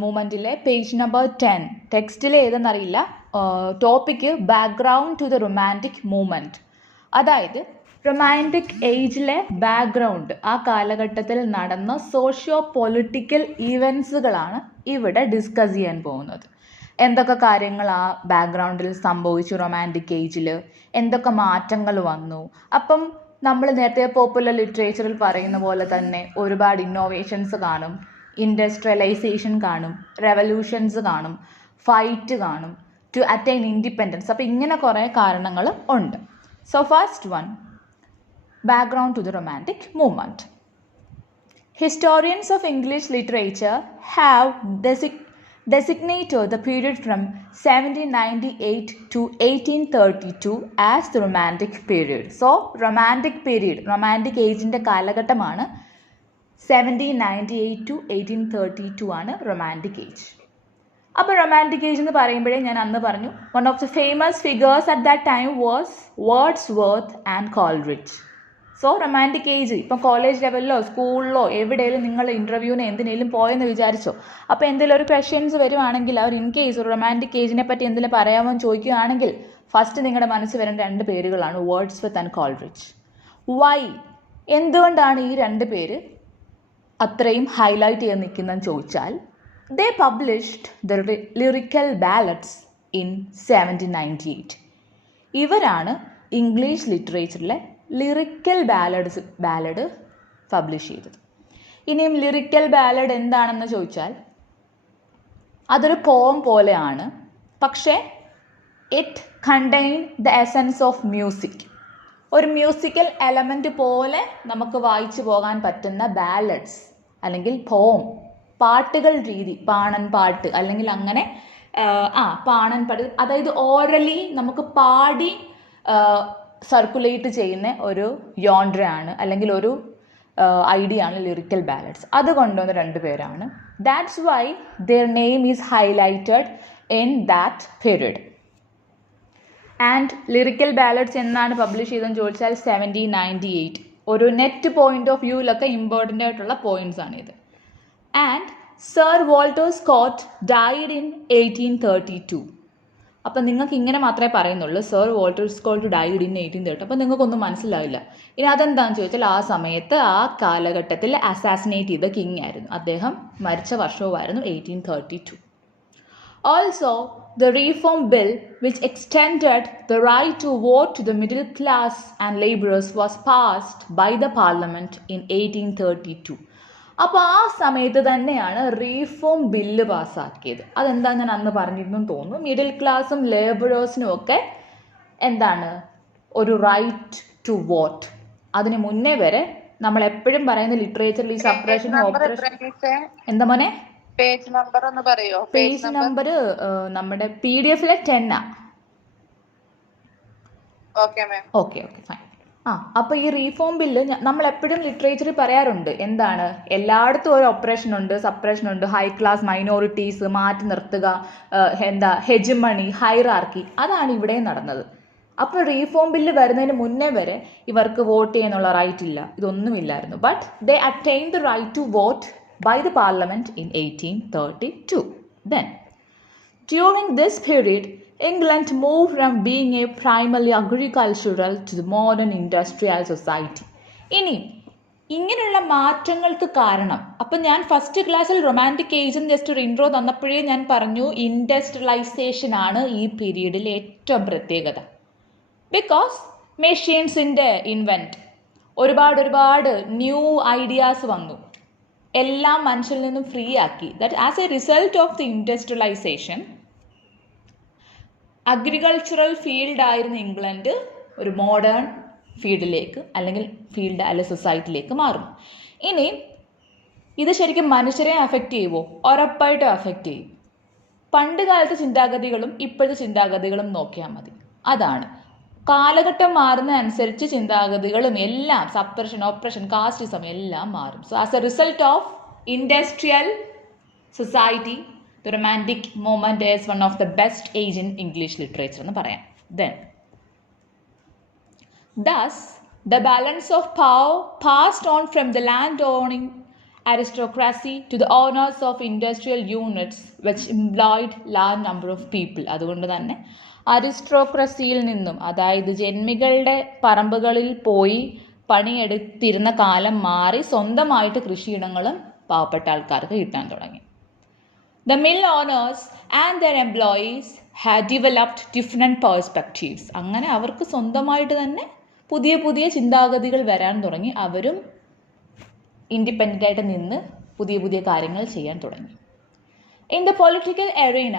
മൂവ്മെൻറ്റിലെ page number 10 ടെക്സ്റ്റിൽ ഏതെന്നറിയില്ല. Topic background to the romantic movement. അതായത് റൊമാൻറ്റിക് ഏജിലെ ബാക്ക്ഗ്രൗണ്ട്, ആ കാലഘട്ടത്തിൽ നടന്ന സോഷ്യോ പൊളിറ്റിക്കൽ ഈവൻസുകളാണ് ഇവിടെ ഡിസ്കസ് ചെയ്യാൻ പോകുന്നത്. എന്തൊക്കെ കാര്യങ്ങൾ ആ ബാക്ക്ഗ്രൗണ്ടിൽ സംഭവിച്ചു റൊമാൻറ്റിക് ഏജിൽ, എന്തൊക്കെ മാറ്റങ്ങൾ വന്നു. അപ്പം നമ്മൾ നേരത്തെ പോപ്പുലർ ലിറ്ററേച്ചറിൽ പറയുന്ന പോലെ തന്നെ ഒരുപാട് ഇന്നോവേഷൻസ് കാണും, ഇൻഡസ്ട്രിയലൈസേഷൻ കാണും, റെവല്യൂഷൻസ് കാണും, ഫൈറ്റ് കാണും, ടു അറ്റൈൻ ഇൻഡിപെൻഡൻസ്. അപ്പോൾ ഇങ്ങനെ കുറേ കാരണങ്ങൾ ഉണ്ട്. So first one, background to the romantic movement. Historians of English literature have designated the period from 1798 to 1832 as the romantic period. So romantic period, romantic age ന്റെ കാലഘട്ടമാണ് 1798 to 1832 ആണ് romantic age. അപ്പോൾ romantic age എന്ന് പറയുമ്പോഴേ ഞാൻ അന്ന് പറഞ്ഞു, one of the famous figures at that time was Wordsworth and Coleridge. So romantic age ഇപ്പം കോളേജ് ലെവലിലോ സ്കൂളിലോ എവിടെയെങ്കിലും നിങ്ങൾ ഇൻ്റർവ്യൂവിന് എന്തിനേലും പോയെന്ന് വിചാരിച്ചോ, അപ്പോൾ എന്തെങ്കിലും ഒരു ക്വസ്റ്റ്യൻസ് വരുവാണെങ്കിൽ അവർ ഇൻ കേസ് റൊമാൻറ്റിക് ഏജിനെ പറ്റി എന്തെങ്കിലും പറയാമോ എന്ന് ചോദിക്കുകയാണെങ്കിൽ ഫസ്റ്റ് നിങ്ങളുടെ മനസ്സിൽ വരേണ്ട രണ്ട് പേരുകളാണ് വേർഡ്സ്വർത്ത് ആൻഡ് കോൾറിഡ്ജ്. വൈ, എന്തുകൊണ്ടാണ് ഈ രണ്ട് പേര് അത്രയും ഹൈലൈറ്റ് ചെയ്ത് നിൽക്കുന്നതെന്ന് ചോദിച്ചാൽ, they published the lyrical ballads in 1798. ഇവരാണ് ഇംഗ്ലീഷ് ലിറ്ററേച്ചറിലെ ലിറിക്കൽ ബാലഡ് പബ്ലിഷ് ചെയ്തത്. ഇനിയും ലിറിക്കൽ ബാലഡ് എന്താണെന്ന് ചോദിച്ചാൽ അതൊരു പോം പോലെയാണ്, പക്ഷേ it contain the essence of music. ഒരു മ്യൂസിക്കൽ എലമെൻറ്റ് പോലെ നമുക്ക് വായിച്ചു പോകാൻ പറ്റുന്ന ബാലഡ്സ് അല്ലെങ്കിൽ പോം, പാട്ടുകൾ രീതി, പാണൻ പാട്ട് അല്ലെങ്കിൽ അങ്ങനെ പാണൻ പാട്ട്, അതായത് ഓറലി നമുക്ക് പാടി സർക്കുലേറ്റ് ചെയ്യുന്ന ഒരു യോൺഡ്രയാണ് അല്ലെങ്കിൽ ഒരു ഐഡിയ ആണ് ലിറിക്കൽ ബാലഡ്സ്. അത് കൊണ്ടുവന്ന രണ്ട് പേരാണ്. That's why their name is highlighted in that period. And lyrical ballads എന്നാണ് പബ്ലിഷ് ചെയ്തതെന്ന് ചോദിച്ചാൽ 1798. ഒരു നെറ്റ് പോയിന്റ് ഓഫ് വ്യൂവിലൊക്കെ ഇമ്പോർട്ടൻ്റ് ആയിട്ടുള്ള പോയിന്റ്സ് ആണിത്. And sir Walter Scott died in 1832. അപ്പം നിങ്ങൾക്ക് ഇങ്ങനെ മാത്രമേ പറയുന്നുള്ളൂ, sir Walter Scott died in 1830. അപ്പം നിങ്ങൾക്കൊന്നും മനസ്സിലാവില്ല. ഇനി അതെന്താണെന്ന് ചോദിച്ചാൽ ആ സമയത്ത് ആ കാലഘട്ടത്തിൽ അസാസിനേറ്റ് ചെയ്ത കിങ് ആയിരുന്നു, അദ്ദേഹം മരിച്ച വർഷവുമായിരുന്നു 1832. Also the reform bill which extended the right to vote to the middle class and laborers was passed by the parliament in 1832. അപ്പോൾ ആ സമയത്ത് തന്നെയാണ് റീഫോം ബില്ല് പാസ്സാക്കിയത്. അതെന്താ ഞാൻ അന്ന് പറഞ്ഞിരുന്നു തോന്നുന്നു. മിഡിൽ ക്ലാസ്സും ലേബറേഴ്സിനും ഒക്കെ എന്താണ് ഒരു റൈറ്റ് ടു വോട്ട്. അതിന് മുന്നേ വരെ നമ്മൾ എപ്പോഴും പറയുന്ന ലിറ്ററേച്ചറിൽ ഈ സപ്രഷൻ ഓപ്പറേഷൻ എന്താ മോനെ പേജ് നമ്പർ ഒന്ന് പറയോ? പേജ് നമ്പർ നമ്മുടെ PDF-ലെ 10 ആ. Okay fine. അപ്പോൾ ഈ റീഫോം ബില്ല് നമ്മൾ എപ്പോഴും ലിറ്ററേച്ചറിൽ പറയാറുണ്ട്, എന്താണ് എല്ലായിടത്തും ഒരു ഓപ്പറേഷൻ ഉണ്ട്, സപ്രഷൻ ഉണ്ട്, ഹൈ ക്ലാസ് മൈനോറിറ്റീസ് മാറ്റി നിർത്തുക, ഹെജിമണി, ഹൈറാർക്കി, അതാണ് ഇവിടെ നടന്നത്. അപ്പോൾ റീഫോം ബില്ല് വരുന്നതിന് മുന്നേ വരെ ഇവർക്ക് വോട്ട് ചെയ്യാനുള്ള റൈറ്റ് ഇല്ല, ഇതൊന്നുമില്ലായിരുന്നു. But they attain the right to vote by the parliament in 1832. Then, during this period, England moved from being a primarily agricultural to the modern industrial society. ഇങ്ങനെയുള്ള മാറ്റങ്ങൾക്ക് കാരണം, അപ്പം ഞാൻ ഫസ്റ്റ് ക്ലാസ്സിൽ റൊമാൻറ്റിക് ഏജിന് ജസ്റ്റ് ഒരു ഇൻട്രോ തന്നപ്പോഴേ ഞാൻ പറഞ്ഞു ഇൻഡസ്ട്രിയലൈസേഷൻ ആണ് ഈ പീരീഡിലെ ഏറ്റവും പ്രത്യേകത. ബിക്കോസ് മെഷീൻസിൻ്റെ ഇൻവെൻറ്റ്, ഒരുപാട് ന്യൂ ഐഡിയാസ് വന്നു, എല്ലാം മനുഷ്യരിൽ നിന്നും ഫ്രീ ആക്കി. That as a result of the industrialization agricultural ഫീൽഡായിരുന്ന ഇംഗ്ലണ്ട് ഒരു മോഡേൺ ഫീൽഡിലേക്ക് അല്ലെങ്കിൽ സൊസൈറ്റിയിലേക്ക് മാറും. ഇനി ഇത് ശരിക്കും മനുഷ്യരെ അഫക്റ്റ് ചെയ്യുമോ? ഉറപ്പായിട്ടും അഫക്റ്റ് ചെയ്യും. പണ്ട് കാലത്തെ ചിന്താഗതികളും ഇപ്പോഴത്തെ ചിന്താഗതികളും നോക്കിയാൽ മതി. അതാണ് കാലഘട്ടം മാറുന്നതനുസരിച്ച് ചിന്താഗതികളും എല്ലാം, സപ്രഷൻ, ഓപ്പറേഷൻ, കാസ്റ്റിസം എല്ലാം മാറും. So as a result of industrial society the romantic movement is one of the best age in English literature എന്ന് പറയാം. Then thus the balance of power passed on from the land owning aristocracy to the owners of industrial units which employed large number of people. അതുകൊണ്ട് തന്നെ അരിസ്ട്രോക്രസിയിൽ നിന്നും, അതായത് ജന്മികളുടെ പറമ്പുകളിൽ പോയി പണിയെടുത്തിരുന്ന കാലം മാറി സ്വന്തമായിട്ട് കൃഷിയിടങ്ങളും പാവപ്പെട്ട ആൾക്കാർക്ക് കിട്ടാൻ തുടങ്ങി. The mill owners and their employees had developed different perspectives. അങ്ങനെ അവർക്ക് സ്വന്തമായിട്ട് തന്നെ പുതിയ പുതിയ ചിന്താഗതികൾ വരാൻ തുടങ്ങി. അവരും ഇൻഡിപെൻഡൻ്റ് ആയിട്ട് നിന്ന് പുതിയ പുതിയ കാര്യങ്ങൾ ചെയ്യാൻ തുടങ്ങി. ഇൻ ദ പൊളിറ്റിക്കൽ എറീന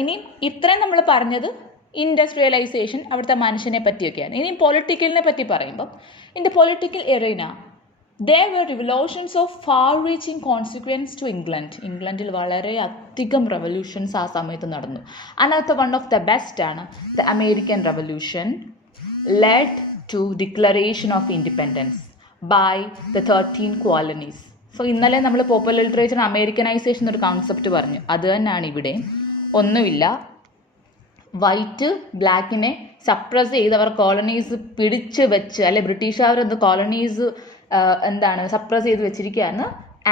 ഇനി ഇത്രയും നമ്മൾ പറഞ്ഞത് ഇൻഡസ്ട്രിയലൈസേഷൻ, അവിടുത്തെ മനുഷ്യനെ പറ്റിയൊക്കെയാണ്. ഇനി പൊളിറ്റിക്കലിനെ പറ്റി പറയുമ്പം in the political Erina there were revolutions of far-reaching consequence to England. ഇംഗ്ലണ്ടിൽ വളരെ അധികം റെവല്യൂഷൻസ് ആ സമയത്ത് നടന്നു. Another one of the best ആണ് the American revolution led to declaration of independence by the 13 colonies. So ഇന്നലെ നമ്മൾ പോപ്പുലർ ലിറ്ററേച്ചർ അമേരിക്കനൈസേഷൻ എന്നൊരു കോൺസെപ്റ്റ് പറഞ്ഞു. അത് തന്നെയാണ് ഇവിടെ. ഒന്നുമില്ല, വൈറ്റ് ബ്ലാക്കിനെ സപ്രസ് ചെയ്ത് അവർ കോളനീസ് പിടിച്ച് വെച്ച്, അല്ലെ ബ്രിട്ടീഷുകാരെന്ത് കോളനീസ് സപ്രസ് ചെയ്ത് വെച്ചിരിക്കുകയാണ്.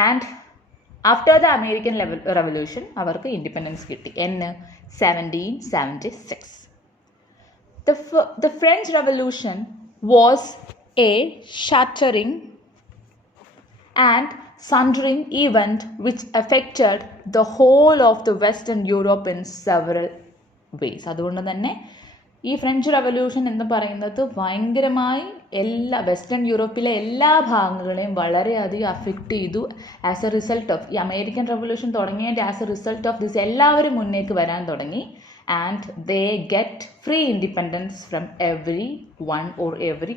And after the American revolution അവർക്ക് ഇൻഡിപെൻഡൻസ് കിട്ടി. 1776. The French Revolution was a shattering and sundering event which affected the whole of the Western Europe in several ways. അതുകൊണ്ട് തന്നെ ഈ ഫ്രഞ്ച് റെവല്യൂഷൻ എന്ന് പറയുന്നത് ഭയങ്കരമായി എല്ലാ വെസ്റ്റേൺ യൂറോപ്പിലെ എല്ലാ ഭാഗങ്ങളെയും വളരെയധികം അഫക്റ്റ് ചെയ്തു. ആസ് എ റിസൾട്ട് ഓഫ് ഈ അമേരിക്കൻ റെവല്യൂഷൻ തുടങ്ങിയതിൻ്റെ as a result of this എല്ലാവരും മുന്നേക്ക് വരാൻ തുടങ്ങി. And they get free independence from every one or every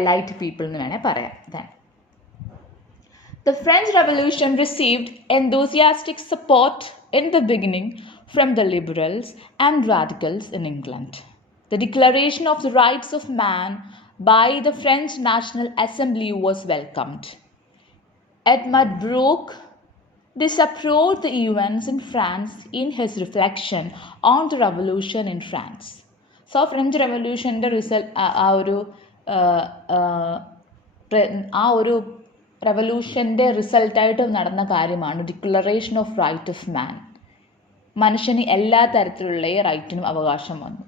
elite people എന്ന് വേണേൽ പറയാം. The French Revolution received enthusiastic support in the beginning from the liberals and radicals in England. The Declaration of the Rights of Man by the French National Assembly was welcomed. Edmund Burke disapproved the events in France in his reflection on the revolution in France. So French Revolution result റെവല്യൂഷൻ്റെ റിസൾട്ടായിട്ട് നടന്ന കാര്യമാണ് declaration of right of man. മനുഷ്യന് എല്ലാ തരത്തിലുള്ള റൈറ്റിനും അവകാശം വന്നു.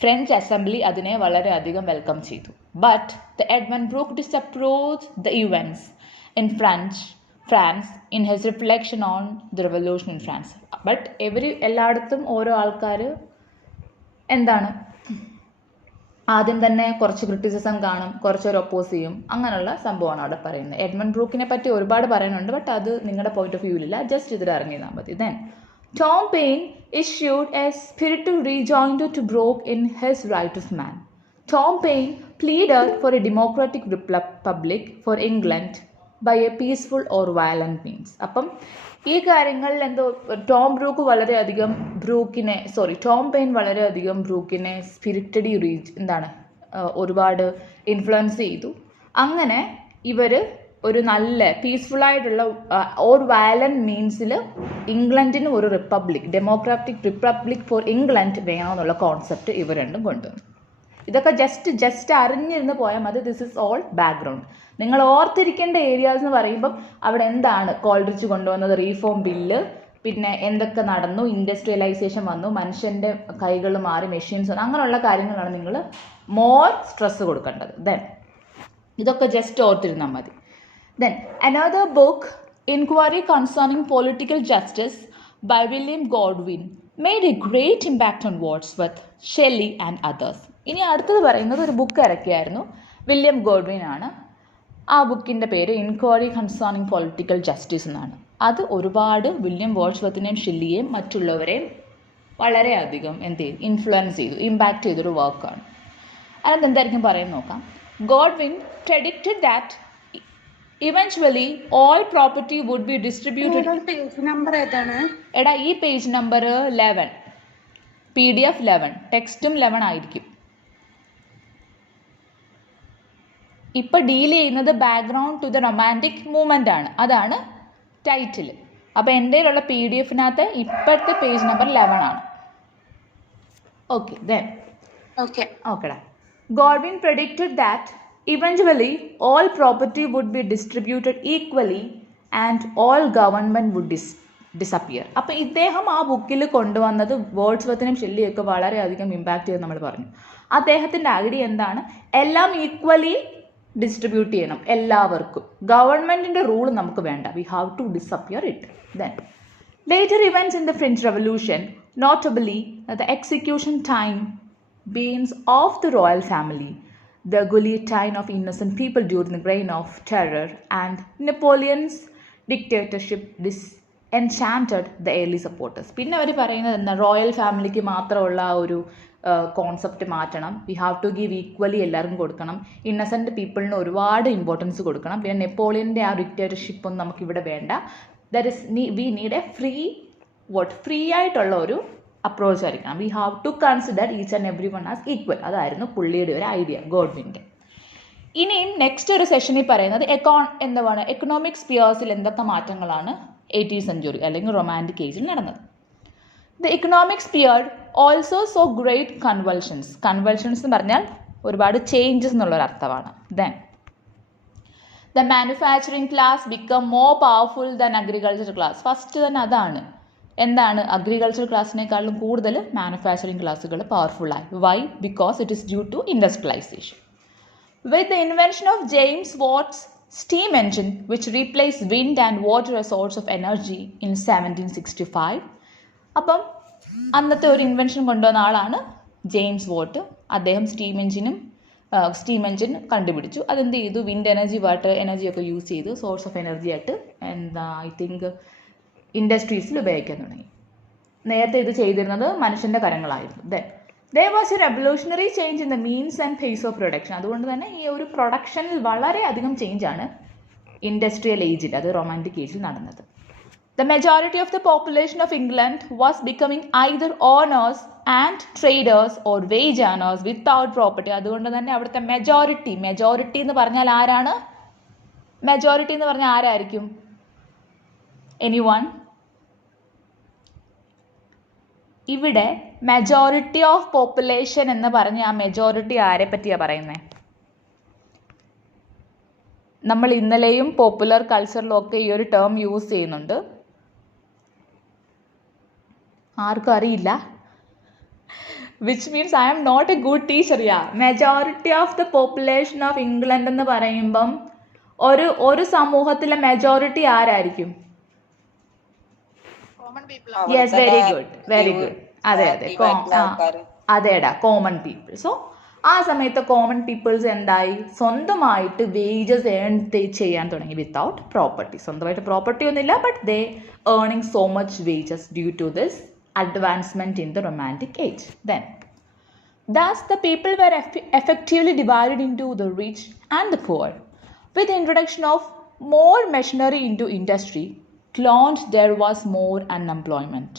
French assembly അതിനെ വളരെയധികം വെൽക്കം ചെയ്തു. But the Edmund Burke disapproved the events in France in his reflection on the revolution in France. But എല്ലായിടത്തും ഓരോ ആൾക്കാർ ആദ്യം തന്നെ കുറച്ച് ക്രിറ്റിസിസം കാണും, കുറച്ചൊരു ഒപ്പോസ് ചെയ്യും, അങ്ങനെയുള്ള സംഭവമാണ് അവിടെ പറയുന്നത്. എഡ്മണ്ട് ബ്രൂക്കിനെ പറ്റി ഒരുപാട് പറയാനുണ്ട്, ബട്ട് അത് നിങ്ങളുടെ പോയിന്റ് ഓഫ് വ്യൂവിലില്ല. ജസ്റ്റ് ഇതിൽ ഇറങ്ങിയാൽ മതി. Then Tom Paine issued a spirited rejoinder to Burke in his Right of Man. Tom Paine pleaded for a democratic republic for England by a peaceful or violent means. അപ്പം ഈ കാര്യങ്ങളിൽ Tom pain വളരെയധികം ബ്രൂക്കിനെ സ്പിരിറ്റഡി ഒരുപാട് influence ചെയ്തു. അങ്ങനെ ഇവർ ഒരു നല്ല പീസ്ഫുള്ളായിട്ടുള്ള ഓർ വയലൻറ്റ് മീൻസിൽ ഇംഗ്ലണ്ടിന് ഒരു republic, democratic republic for England വേണമെന്നുള്ള കോൺസെപ്റ്റ് ഇവർ രണ്ടും കൊണ്ടുവന്നു. ഇതൊക്കെ ജസ്റ്റ് അറിഞ്ഞിരുന്ന് പോയാൽ മതി. This is all background. നിങ്ങൾ ഓർത്തിരിക്കേണ്ട ഏരിയാസ് എന്ന് പറയുമ്പം അവിടെ കോൾറിച്ച് കൊണ്ടുവന്നത് റീഫോം ബില്ല്, പിന്നെ എന്തൊക്കെ നടന്നു, ഇൻഡസ്ട്രിയലൈസേഷൻ വന്നു, മനുഷ്യൻ്റെ കൈകൾ മാറി മെഷീൻസ് വന്നു, അങ്ങനെയുള്ള കാര്യങ്ങളാണ് നിങ്ങൾ മോർ സ്ട്രെസ് കൊടുക്കേണ്ടത്. ഇതൊക്കെ ജസ്റ്റ് ഓർത്തിരുന്നാൽ മതി. Then another book, Inquiry Concerning Political Justice by William Godwin, made a great impact on Wordsworth, Shelley and others. ഇനി അടുത്തത് പറയുന്നത് ഒരു ബുക്ക് ഇറക്കിയായിരുന്നു, വില്യം ഗോഡ്വിൻ ആണ്. ആ ബുക്കിൻ്റെ പേര് ഇൻക്വയറി കൺസേണിങ് പൊളിറ്റിക്കൽ ജസ്റ്റിസ് എന്നാണ്. അത് ഒരുപാട് വില്യം വേർഡ്സ്വർത്തിനെയും ഷെല്ലിയെയും മറ്റുള്ളവരെയും വളരെയധികം ഇൻഫ്ലുവൻസ് ചെയ്തു, ഇമ്പാക്റ്റ് ചെയ്തൊരു വർക്കാണ്. അതെന്തായിരിക്കും പറയുന്നത് നോക്കാം. Godwin predicted that eventually all property would be distributed. Page number ഏതാണ്? എടാ ഈ പേജ് നമ്പർ 11, PDF 11, ടെക്സ്റ്റും 11 ആയിരിക്കും. ഇപ്പം ഡീൽ ചെയ്യുന്നത് background to the romantic movement ആണ്, അതാണ് ടൈറ്റിൽ. അപ്പോൾ എൻ്റെ കയ്യിലുള്ള PDF-നകത്ത് ഇപ്പോഴത്തെ പേജ് നമ്പർ 11 ആണ്. ഓക്കെടാ. Godwin predicted that Eventually, all property would be distributed equally and all government would disappear. അപ്പോൾ ഇദ്ദേഹം ആ ബുക്കിൽ കൊണ്ടുവന്നത് വേർഡ്സ്വർത്തിനും ഷെല്ലിയൊക്കെ വളരെയധികം ഇമ്പാക്റ്റ് ചെയ്ത് നമ്മൾ പറഞ്ഞു. അദ്ദേഹത്തിൻ്റെ ഐഡിയ എന്താണ്? എല്ലാം ഈക്വലി ഡിസ്ട്രിബ്യൂട്ട് ചെയ്യണം എല്ലാവർക്കും. ഗവൺമെൻറ്റിൻ്റെ റൂൾ നമുക്ക് വേണ്ട. We have to disappear it. Then later events in the French Revolution, notably the execution time beings of the royal family, the guillotine of innocent people during the reign of terror, and Napoleon's dictatorship disenchanted the early supporters. പിന്നെ അവർ പറയുന്നത് എന്താ? Royal ഫാമിലിക്ക് മാത്രമുള്ള ഒരു concept മാറ്റണം. We have to give equally എല്ലാവർക്കും കൊടുക്കണം. Innocent പീപ്പിളിന് ഒരുപാട് ഇമ്പോർട്ടൻസ് കൊടുക്കണം. പിന്നെ നെപ്പോളിയൻ്റെ ആ ഡിക്റ്റേറ്റർഷിപ്പ് ഒന്നും നമുക്കിവിടെ വേണ്ട. That is we need a free ആയിട്ടുള്ള ഒരു അപ്രോച്ച് ആയിരിക്കണം. We have to consider each and every one as equal. അതായിരുന്നു പുള്ളിയുടെ ഒരു ഐഡിയ, ഗോഡ്വിൻ്റെ. ഇനിയും നെക്സ്റ്റ് ഒരു സെഷനിൽ പറയുന്നത് എന്താണ് എക്കണോമിക് സ്പിയേഴ്സിൽ എന്തൊക്കെ മാറ്റങ്ങളാണ് 18th century അല്ലെങ്കിൽ റൊമാൻറ്റിക് ഏജിൽ നടന്നത്. The economic sphere also saw great convulsions എന്ന് പറഞ്ഞാൽ ഒരുപാട് ചേഞ്ചസ് എന്നുള്ളൊരർത്ഥമാണ്. Then the manufacturing class become more powerful than agricultural class. First തന്നെ അതാണ്. എന്താണ്? അഗ്രികൾച്ചർ ക്ലാസ്സിനേക്കാളും കൂടുതൽ മാനുഫാക്ചറിങ് ക്ലാസ്സുകൾ പവർഫുള്ളായി. Why? Because it is due to industrialization. With the invention of James Watt's steam engine which replace wind and water a source of energy in 1765. അപ്പം അന്നത്തെ ഒരു ഇൻവെൻഷൻ കൊണ്ടുവന്ന ആളാണ് ജെയിംസ് വാട്ട്. അദ്ദേഹം സ്റ്റീം എൻജിൻ കണ്ടുപിടിച്ചു. അതെന്ത് ചെയ്തു? വിൻഡ് എനർജി, വാട്ടർ എനർജി ഒക്കെ യൂസ് ചെയ്ത് സോഴ്സ് ഓഫ് എനർജി ആയിട്ട് ഐ തിങ്ക് ഇൻഡസ്ട്രീസിൽ ഉപയോഗിക്കാൻ തുടങ്ങി. നേരത്തെ ഇത് ചെയ്തിരുന്നത് മനുഷ്യൻ്റെ കരങ്ങളായിരുന്നു. Then there was a revolutionary change in the means and pace of production. അതുകൊണ്ട് തന്നെ ഈ ഒരു പ്രൊഡക്ഷനിൽ വളരെയധികം ചേഞ്ചാണ് ഇൻഡസ്ട്രിയൽ ഏജിൽ, അത് റൊമാൻറ്റിക് ഏജിൽ നടന്നത്. The majority of the population of England was becoming either owners and traders or wage earners without property. അതുകൊണ്ട് തന്നെ അവിടുത്തെ മെജോറിറ്റി എന്ന് പറഞ്ഞാൽ ആരാണ്? മെജോറിറ്റി എന്ന് പറഞ്ഞാൽ ആരായിരിക്കും? എനിവൺ? ഇവിടെ മെജോറിറ്റി ഓഫ് പോപ്പുലേഷൻ എന്ന് പറഞ്ഞ ആ മെജോറിറ്റി ആരെ പറ്റിയാണ് പറയുന്നത്? നമ്മൾ ഇന്നലെയും പോപ്പുലർ കൾച്ചറിലും ഒക്കെ ഈ ഒരു ടേം യൂസ് ചെയ്യുന്നുണ്ട്. ആർക്കും അറിയില്ല. Which means I am not a good teacher. Majority of the population of England എന്ന് പറയുമ്പം ഒരു സമൂഹത്തിലെ മെജോറിറ്റി ആരായിരിക്കും? Yes, very good. അതെടാ, കോമൺ പീപ്പിൾ. സോ ആ സമയത്ത് കോമൺ പീപ്പിൾസ് എന്തായി? സ്വന്തമായിട്ട് വേജസ് ഏൺ ചെയ്യാൻ തുടങ്ങി വിത്തൗട്ട് പ്രോപ്പർട്ടി. സ്വന്തമായിട്ട് പ്രോപ്പർട്ടി ഒന്നുമില്ല, but they earning so much wages due to this advancement in the romantic age. Then thus the people were effectively divided into the rich and the poor. With the introduction of more machinery into industry, there was more unemployment.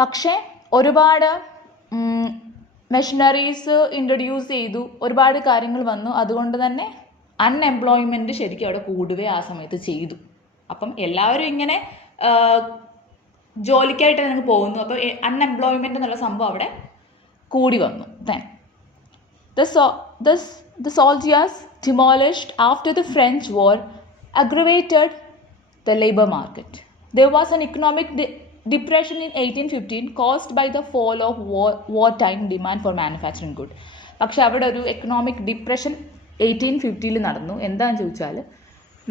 പക്ഷേ ഒരുപാട് machineries introduce ചെയ്തു, ഒരുപാട് കാര്യങ്ങൾ വന്നു. അതുകൊണ്ട് തന്നെ unemployment ശരിക്കും അവിടെ കൂടുകയും ആ സമയത്ത് ചെയ്തു. അപ്പം എല്ലാവരും ഇങ്ങനെ ജോലിക്കായിട്ട് ഞങ്ങൾക്ക് പോകുന്നു. അപ്പോൾ അൺഎംപ്ലോയ്മെൻറ്റ് എന്നുള്ള സംഭവം അവിടെ കൂടി വന്നു. Then the soldiers demolished after the French war aggravated the labor market. There was an economic depression in 1815 caused by the fall of wartime demand for manufacturing goods. പക്ഷെ അവിടെ ഒരു എക്കണോമിക് ഡിപ്രഷൻ 1850 നടന്നു. എന്താണെന്ന് ചോദിച്ചാൽ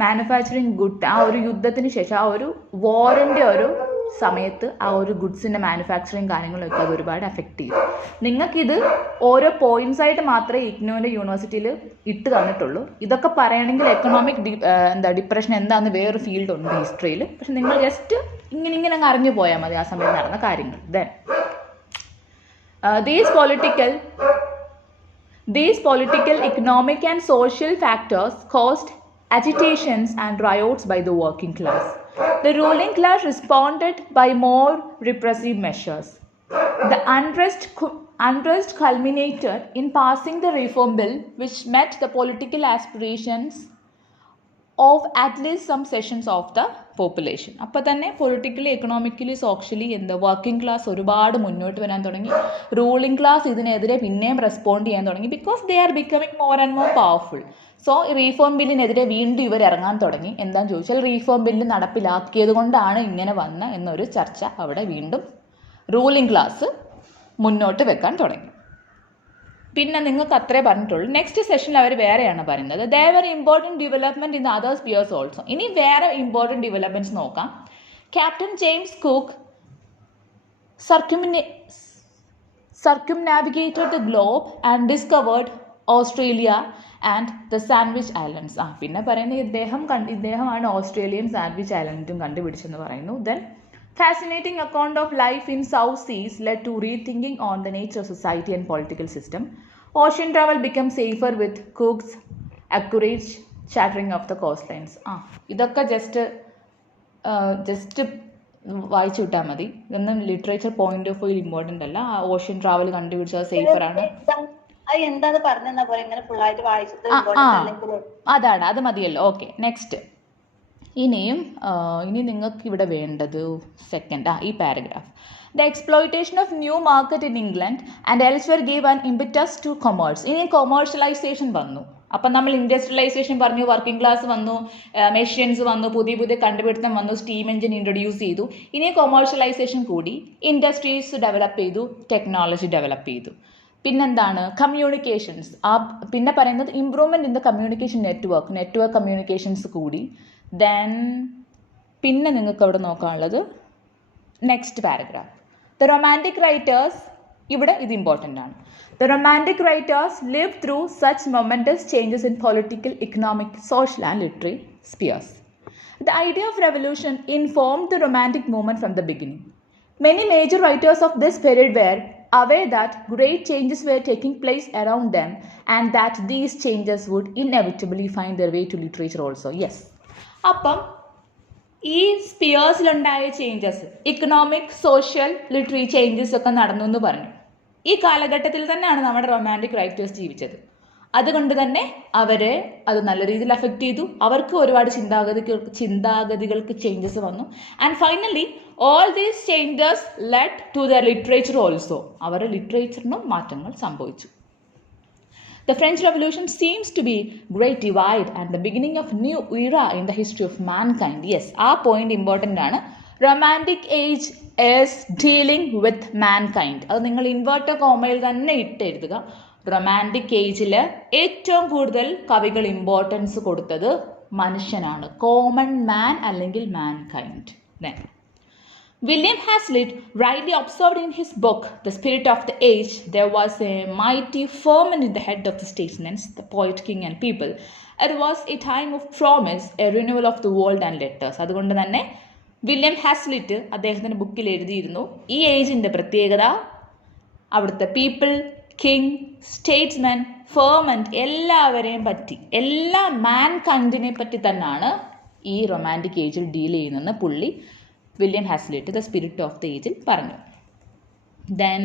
മാനുഫാക്ചറിങ് ഗുഡ് ആ ഒരു യുദ്ധത്തിന് ശേഷം, ആ ഒരു വാറിൻ്റെ ഒരു സമയത്ത് ആ ഒരു ഗുഡ്സിൻ്റെ മാനുഫാക്ചറിങ് കാര്യങ്ങളൊക്കെ അത് ഒരുപാട് എഫക്റ്റ് ചെയ്യും. നിങ്ങൾക്കിത് ഓരോ പോയിന്റ്സ് ആയിട്ട് മാത്രമേ ഇഗ്നോൻ്റെ യൂണിവേഴ്സിറ്റിയിൽ ഇട്ട് തന്നിട്ടുള്ളൂ. ഇതൊക്കെ പറയണമെങ്കിൽ എക്കണോമിക് ഡിപ്രഷൻ എന്താണെന്ന് വേറൊരു ഫീൽഡ് ഉണ്ട് ഹിസ്റ്ററിയിൽ. പക്ഷെ നിങ്ങൾ ജസ്റ്റ് ഇങ്ങനെ അങ്ങ് അറിഞ്ഞു പോയാൽ മതി ആ സമയത്ത് നടന്ന കാര്യങ്ങൾ. Then these political, economic and social factors caused agitations and riots by the working class. The ruling class responded by more repressive measures. The unrest culminated in passing the reform bill, which met the political aspirations of at least some sections of the population. അപ്പോൾ തന്നെ politically, economically, socially working class ഒരുപാട് മുന്നോട്ട് വരാൻ തുടങ്ങി. Ruling class ഇതിനെതിരെ പിന്നെയും respond ചെയ്യാൻ തുടങ്ങി. Because they are becoming more and more powerful. So reform ബില്ലിനെതിരെ വീണ്ടും ഇവർ ഇറങ്ങാൻ തുടങ്ങി. എന്താണെന്ന് ചോദിച്ചാൽ റീഫോം ബില്ല് നടപ്പിലാക്കിയത് കൊണ്ടാണ് ഇങ്ങനെ വന്ന എന്നൊരു ചർച്ച അവിടെ വീണ്ടും റൂളിംഗ് ക്ലാസ് മുന്നോട്ട് വെക്കാൻ തുടങ്ങി. പിന്നെ നിങ്ങൾക്ക് അത്രേ പറഞ്ഞിട്ടുള്ളൂ. നെക്സ്റ്റ് സെഷനിൽ അവർ വേറെയാണ് പറയുന്നത്. There were important development in other spheres also. ഇനി വേറെ ഇമ്പോർട്ടൻറ്റ് ഡെവലപ്മെൻറ്റ്സ് നോക്കാം. Captain James Cook circumnavigated the globe and discovered Australia and the Sandwich Islands. പിന്നെ പറയുന്നത് ഇദ്ദേഹമാണ് ഓസ്ട്രേലിയൻ സാൻഡ്വിച്ച് ഐലൻഡും കണ്ടുപിടിച്ചെന്ന് പറയുന്നു. Then fascinating account of life in South Seas led to rethinking on the nature of society and political system. Ocean travel became safer with Cook's accurate charting of the coastlines. ഇതൊക്കെ just വായിച്ചു വിട്ടാൽ മതി. ഇതൊന്നും literature point of view important അല്ല. Ocean travel കണ്ടുപിടിച്ചത് സേഫറാണ്. അതാണ്, അത് മതിയല്ലോ. Okay, next. ഇനി നിങ്ങൾക്ക് ഇവിടെ വേണ്ടത് ഈ paragraph. The exploitation of new market in England and elsewhere gave an impetus to commerce. ഇനി കൊമേഴ്ഷ്യലൈസേഷൻ വന്നു. അപ്പം നമ്മൾ ഇൻഡസ്ട്രിയലൈസേഷൻ പറഞ്ഞു, വർക്കിംഗ് ക്ലാസ് വന്നു, മെഷീൻസ് വന്നു, പുതിയ കണ്ടുപിടുത്തം വന്നു, സ്റ്റീം എഞ്ചിൻ ഇൻട്രൊഡ്യൂസ് ചെയ്തു. ഇനി കൊമേഴ്ഷ്യലൈസേഷൻ കൂടി, ഇൻഡസ്ട്രീസ് ഡെവലപ്പ് ചെയ്തു, ടെക്നോളജി ഡെവലപ്പ് ചെയ്തു. പിന്നെന്താണ്? കമ്മ്യൂണിക്കേഷൻസ്. പിന്നെ പറയുന്നത് improvement in the communication network communications കൂടി. ദെൻ പിന്നെ നിങ്ങൾക്ക് അവിടെ നോക്കാനുള്ളത് next paragraph. The romantic writers. ഇവിടെ ഇത് ഇമ്പോർട്ടൻ്റ് ആണ്. The romantic writers lived through such momentous changes in political, economic, social and literary spheres. The idea of revolution informed the romantic movement from the beginning. Many major writers of this period were aware that great changes were taking place around them and that these changes would inevitably find their way to literature also. Yes. അപ്പം ഈ സ്പിയേഴ്സിലുണ്ടായ changes, economic, social, literary changes ഒക്കെ നടന്നു എന്ന് പറഞ്ഞു. ഈ കാലഘട്ടത്തിൽ തന്നെയാണ് നമ്മുടെ റൊമാൻറ്റിക് റൈറ്റേഴ്സ് ജീവിച്ചത്. അതുകൊണ്ട് തന്നെ അവരെ അത് നല്ല രീതിയിൽ അഫക്റ്റ് ചെയ്തു. അവർക്ക് ഒരുപാട് ചിന്താഗതികൾക്ക് ചേഞ്ചസ് വന്നു. And finally all these changes led to the literature also. അവരുടെ ലിറ്ററേച്ചറിനും മാറ്റങ്ങൾ സംഭവിച്ചു. The French Revolution seems to be great divide and the beginning of new era in the history of mankind. Yes, ആ point important ആണ്. Romantic age is dealing with mankind. അത് നിങ്ങൾ inverter കോമയിൽ തന്നെ ഇട്ടെഴുതുക. Romantic ഏജിൽ ഏറ്റവും കൂടുതൽ കവികൾ ഇമ്പോർട്ടൻസ് കൊടുത്തത് മനുഷ്യനാണ്, കോമൺ മാൻ അല്ലെങ്കിൽ mankind. Then William Hazlitt rightly observed in his book, The Spirit of the Age, there was a mighty ferment in the head of the statesmen, the poet, king and people. It was a time of promise, a renewal of the world and letters. അതുകൊണ്ട് തന്നെ William ഹാസ്ലിറ്റ് അദ്ദേഹത്തിൻ്റെ ബുക്കിൽ എഴുതിയിരുന്നു, ഈ ഏജിൻ്റെ പ്രത്യേകത അവിടുത്തെ people, king, statesmen, ferment എല്ലാവരെയും പറ്റി, എല്ലാ മാൻ കൈൻഡിനെ പറ്റി തന്നെയാണ് ഈ റൊമാൻറ്റിക് ഏജിൽ ഡീൽ ചെയ്യുന്നതെന്ന് പുള്ളി William Hazlitt the spirit of the ഏജിൽ പറഞ്ഞു. ദെൻ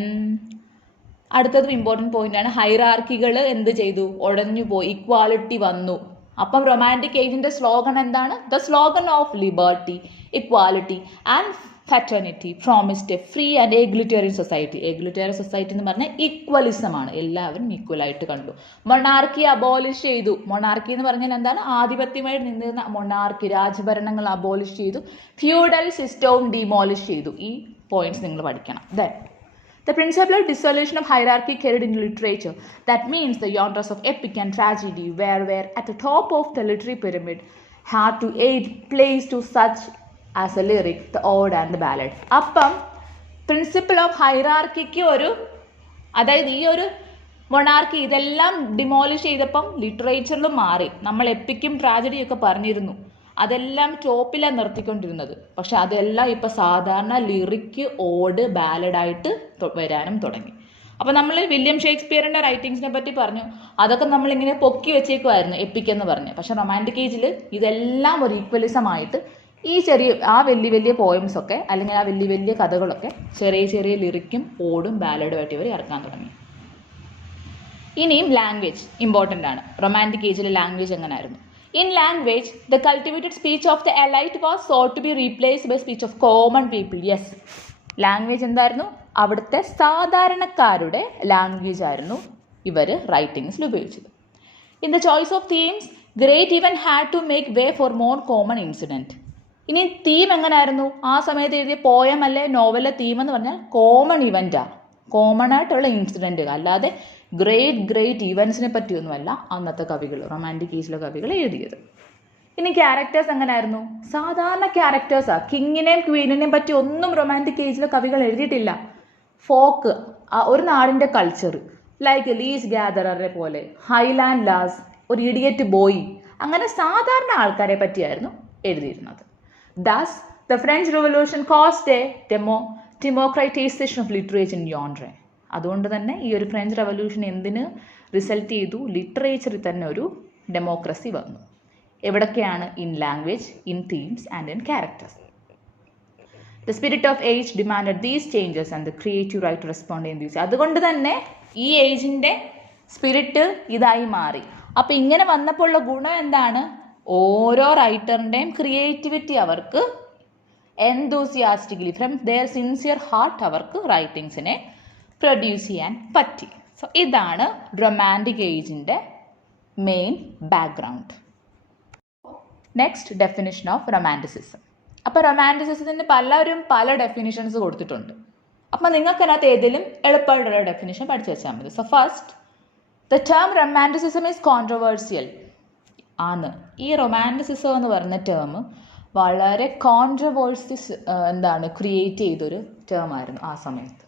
അടുത്തത് ഇമ്പോർട്ടൻറ്റ് പോയിൻ്റാണ്. ഹൈറാർക്കികൾ എന്ത് ചെയ്തു? ഉടഞ്ഞു പോയി, ഇക്വാലിറ്റി വന്നു. അപ്പം റൊമാൻറ്റിക് ഏജിൻ്റെ സ്ലോഗൻ എന്താണ്? The slogan of liberty, equality and fraternity promised a free and egalitarian society. Egalitarian society എന്ന് പറഞ്ഞാൽ ഈക്വലിസമാണ്, എല്ലാവരും ഈക്വലായിട്ട് കണ്ടു. മൊണാർക്കി അബോളിഷ് ചെയ്തു. മൊണാർക്കി എന്ന് പറഞ്ഞാൽ എന്താണ്? ആധിപത്യമായിട്ട് നിന്നിരുന്ന മൊണാർക്കി, രാജഭരണങ്ങൾ അബോളിഷ് ചെയ്തു. ഫ്യൂഡൽ സിസ്റ്റവും ഡിമോളിഷ് ചെയ്തു. ഈ പോയിന്റ്സ് നിങ്ങൾ പഠിക്കണം. Then the principal dissolution of hierarchy carried in literature. That means the genres of epic and tragedy were at the top of the literary pyramid had to aid place to such as the lyric, the ode and the ballad. അപ്പം principle of ഹൈറാർക്കിക്ക് അതായത് ഈ ഒരു monarchy ഇതെല്ലാം demolish ചെയ്തപ്പം ലിറ്ററേച്ചറിലും മാറി. നമ്മൾ എപ്പിക്കും ട്രാജഡിയും ഒക്കെ പറഞ്ഞിരുന്നു, അതെല്ലാം ടോപ്പിലാണ് നിർത്തിക്കൊണ്ടിരുന്നത്. പക്ഷെ അതെല്ലാം ഇപ്പോൾ സാധാരണ ലിറിക്ക്, ഓഡ്, ബാലഡായിട്ട് വരാനും തുടങ്ങി. അപ്പോൾ നമ്മൾ വില്യം ഷേക്സ്പിയറിൻ്റെ റൈറ്റിങ്സിനെ പറ്റി പറഞ്ഞു, അതൊക്കെ നമ്മളിങ്ങനെ പൊക്കി വെച്ചേക്കുമായിരുന്നു എപ്പിക് എന്ന് പറഞ്ഞ്. പക്ഷെ റൊമാൻറ്റിക് ഏജിൽ ഇതെല്ലാം ഒരു ഈക്വലിസമായിട്ട് ഈ ആ വലിയ പോയംസൊക്കെ അല്ലെങ്കിൽ ആ വലിയ കഥകളൊക്കെ ചെറിയ ലിറിക്കും ഓടും ബാലഡുമായിട്ട് ഇവർ ഇറക്കാൻ തുടങ്ങി. ഇനിയും ലാംഗ്വേജ് ഇമ്പോർട്ടൻ്റ് ആണ്. റൊമാൻറ്റിക് ഏജിലെ ലാംഗ്വേജ് എങ്ങനെയായിരുന്നു? In language, the cultivated speech of the elite was sought to be replaced by speech of common people. Yes, language എന്തായിരുന്നു? അവിടുത്തെ സാധാരണക്കാരുടെ ലാംഗ്വേജ് ആയിരുന്നു ഇവർ റൈറ്റിങ്സിൽ ഉപയോഗിച്ചത്. In the choice of themes, great even had to make way for more common incident. ഇനി theme എങ്ങനെയായിരുന്നു? ആ സമയത്ത് എഴുതിയ പോയം അല്ലെ നോവലിലെ തീം എന്ന് പറഞ്ഞാൽ കോമൺ ഇവൻ്റാണ്, കോമൺ ആയിട്ടുള്ള ഇൻസിഡൻറ്റുകൾ, അല്ലാതെ ഗ്രേറ്റ് ഇവൻസിനെ പറ്റിയൊന്നുമല്ല അന്നത്തെ കവികൾ, റൊമാൻറ്റിക് ഏജിലെ കവികൾ എഴുതിയത്. ഇനി ക്യാരക്ടേഴ്സ് എങ്ങനെയായിരുന്നു? സാധാരണ ക്യാരക്ടേഴ്സാണ്. കിങ്ങിനെയും ക്വീനിനെയും പറ്റി ഒന്നും റൊമാൻറ്റിക് ഏജിലെ കവികൾ എഴുതിയിട്ടില്ല. ഫോക്ക്, ഒരു നാടിൻ്റെ കൾച്ചർ, ലൈക്ക് ലീസ് ഗ്യാദററെ പോലെ, ഹൈലാൻഡ് ലാസ്, ഒരു ഇഡിയറ്റ് ബോയ്, അങ്ങനെ സാധാരണ ആൾക്കാരെ പറ്റിയായിരുന്നു എഴുതിയിരുന്നത്. Thus, the French Revolution caused a democratization of literature in genre. അതുകൊണ്ട് തന്നെ ഈ ഒരു ഫ്രഞ്ച് റവല്യൂഷൻ എന്തിന് റിസൾട്ട് ചെയ്തു? ലിറ്ററേച്ചറിൽ തന്നെ ഒരു ഡെമോക്രസി വന്നു. എവിടൊക്കെയാണ്? In language, in themes and in characters. The spirit of age demanded these changes and the creative write respond in these. അതുകൊണ്ട് തന്നെ ഈ ഏജിൻ്റെ സ്പിരിറ്റ് ഇതായി മാറി. അപ്പം ഇങ്ങനെ വന്നപ്പോഴുള്ള ഗുണം എന്താണ്? ഓരോ റൈറ്ററിൻ്റെയും ക്രിയേറ്റിവിറ്റി അവർക്ക് enthusiastically from their sincere heart അവർക്ക് റൈറ്റിങ്സിനെ പ്രൊഡ്യൂസ് ചെയ്യാൻ പറ്റി. സോ ഇതാണ് റൊമാൻറ്റിക് ഏജിൻ്റെ main background. Next, definition of romanticism. അപ്പോൾ റൊമാൻറ്റിസിസത്തിന് പലരും പല ഡെഫിനിഷൻസ് കൊടുത്തിട്ടുണ്ട്. അപ്പോൾ നിങ്ങൾക്ക് അതിനകത്ത് ഏതെങ്കിലും എളുപ്പമായിട്ടുള്ള ഡെഫിനിഷൻ പഠിച്ചു വെച്ചാൽ മതി. So first, the term romanticism is controversial ആണ്. ഈ റൊമാൻറ്റിസിസം എന്ന് പറയുന്ന ടേം വളരെ കോൺട്രവേഴ്സീസ് ക്രിയേറ്റ് ചെയ്തൊരു ടേം ആയിരുന്നു ആ സമയത്ത്.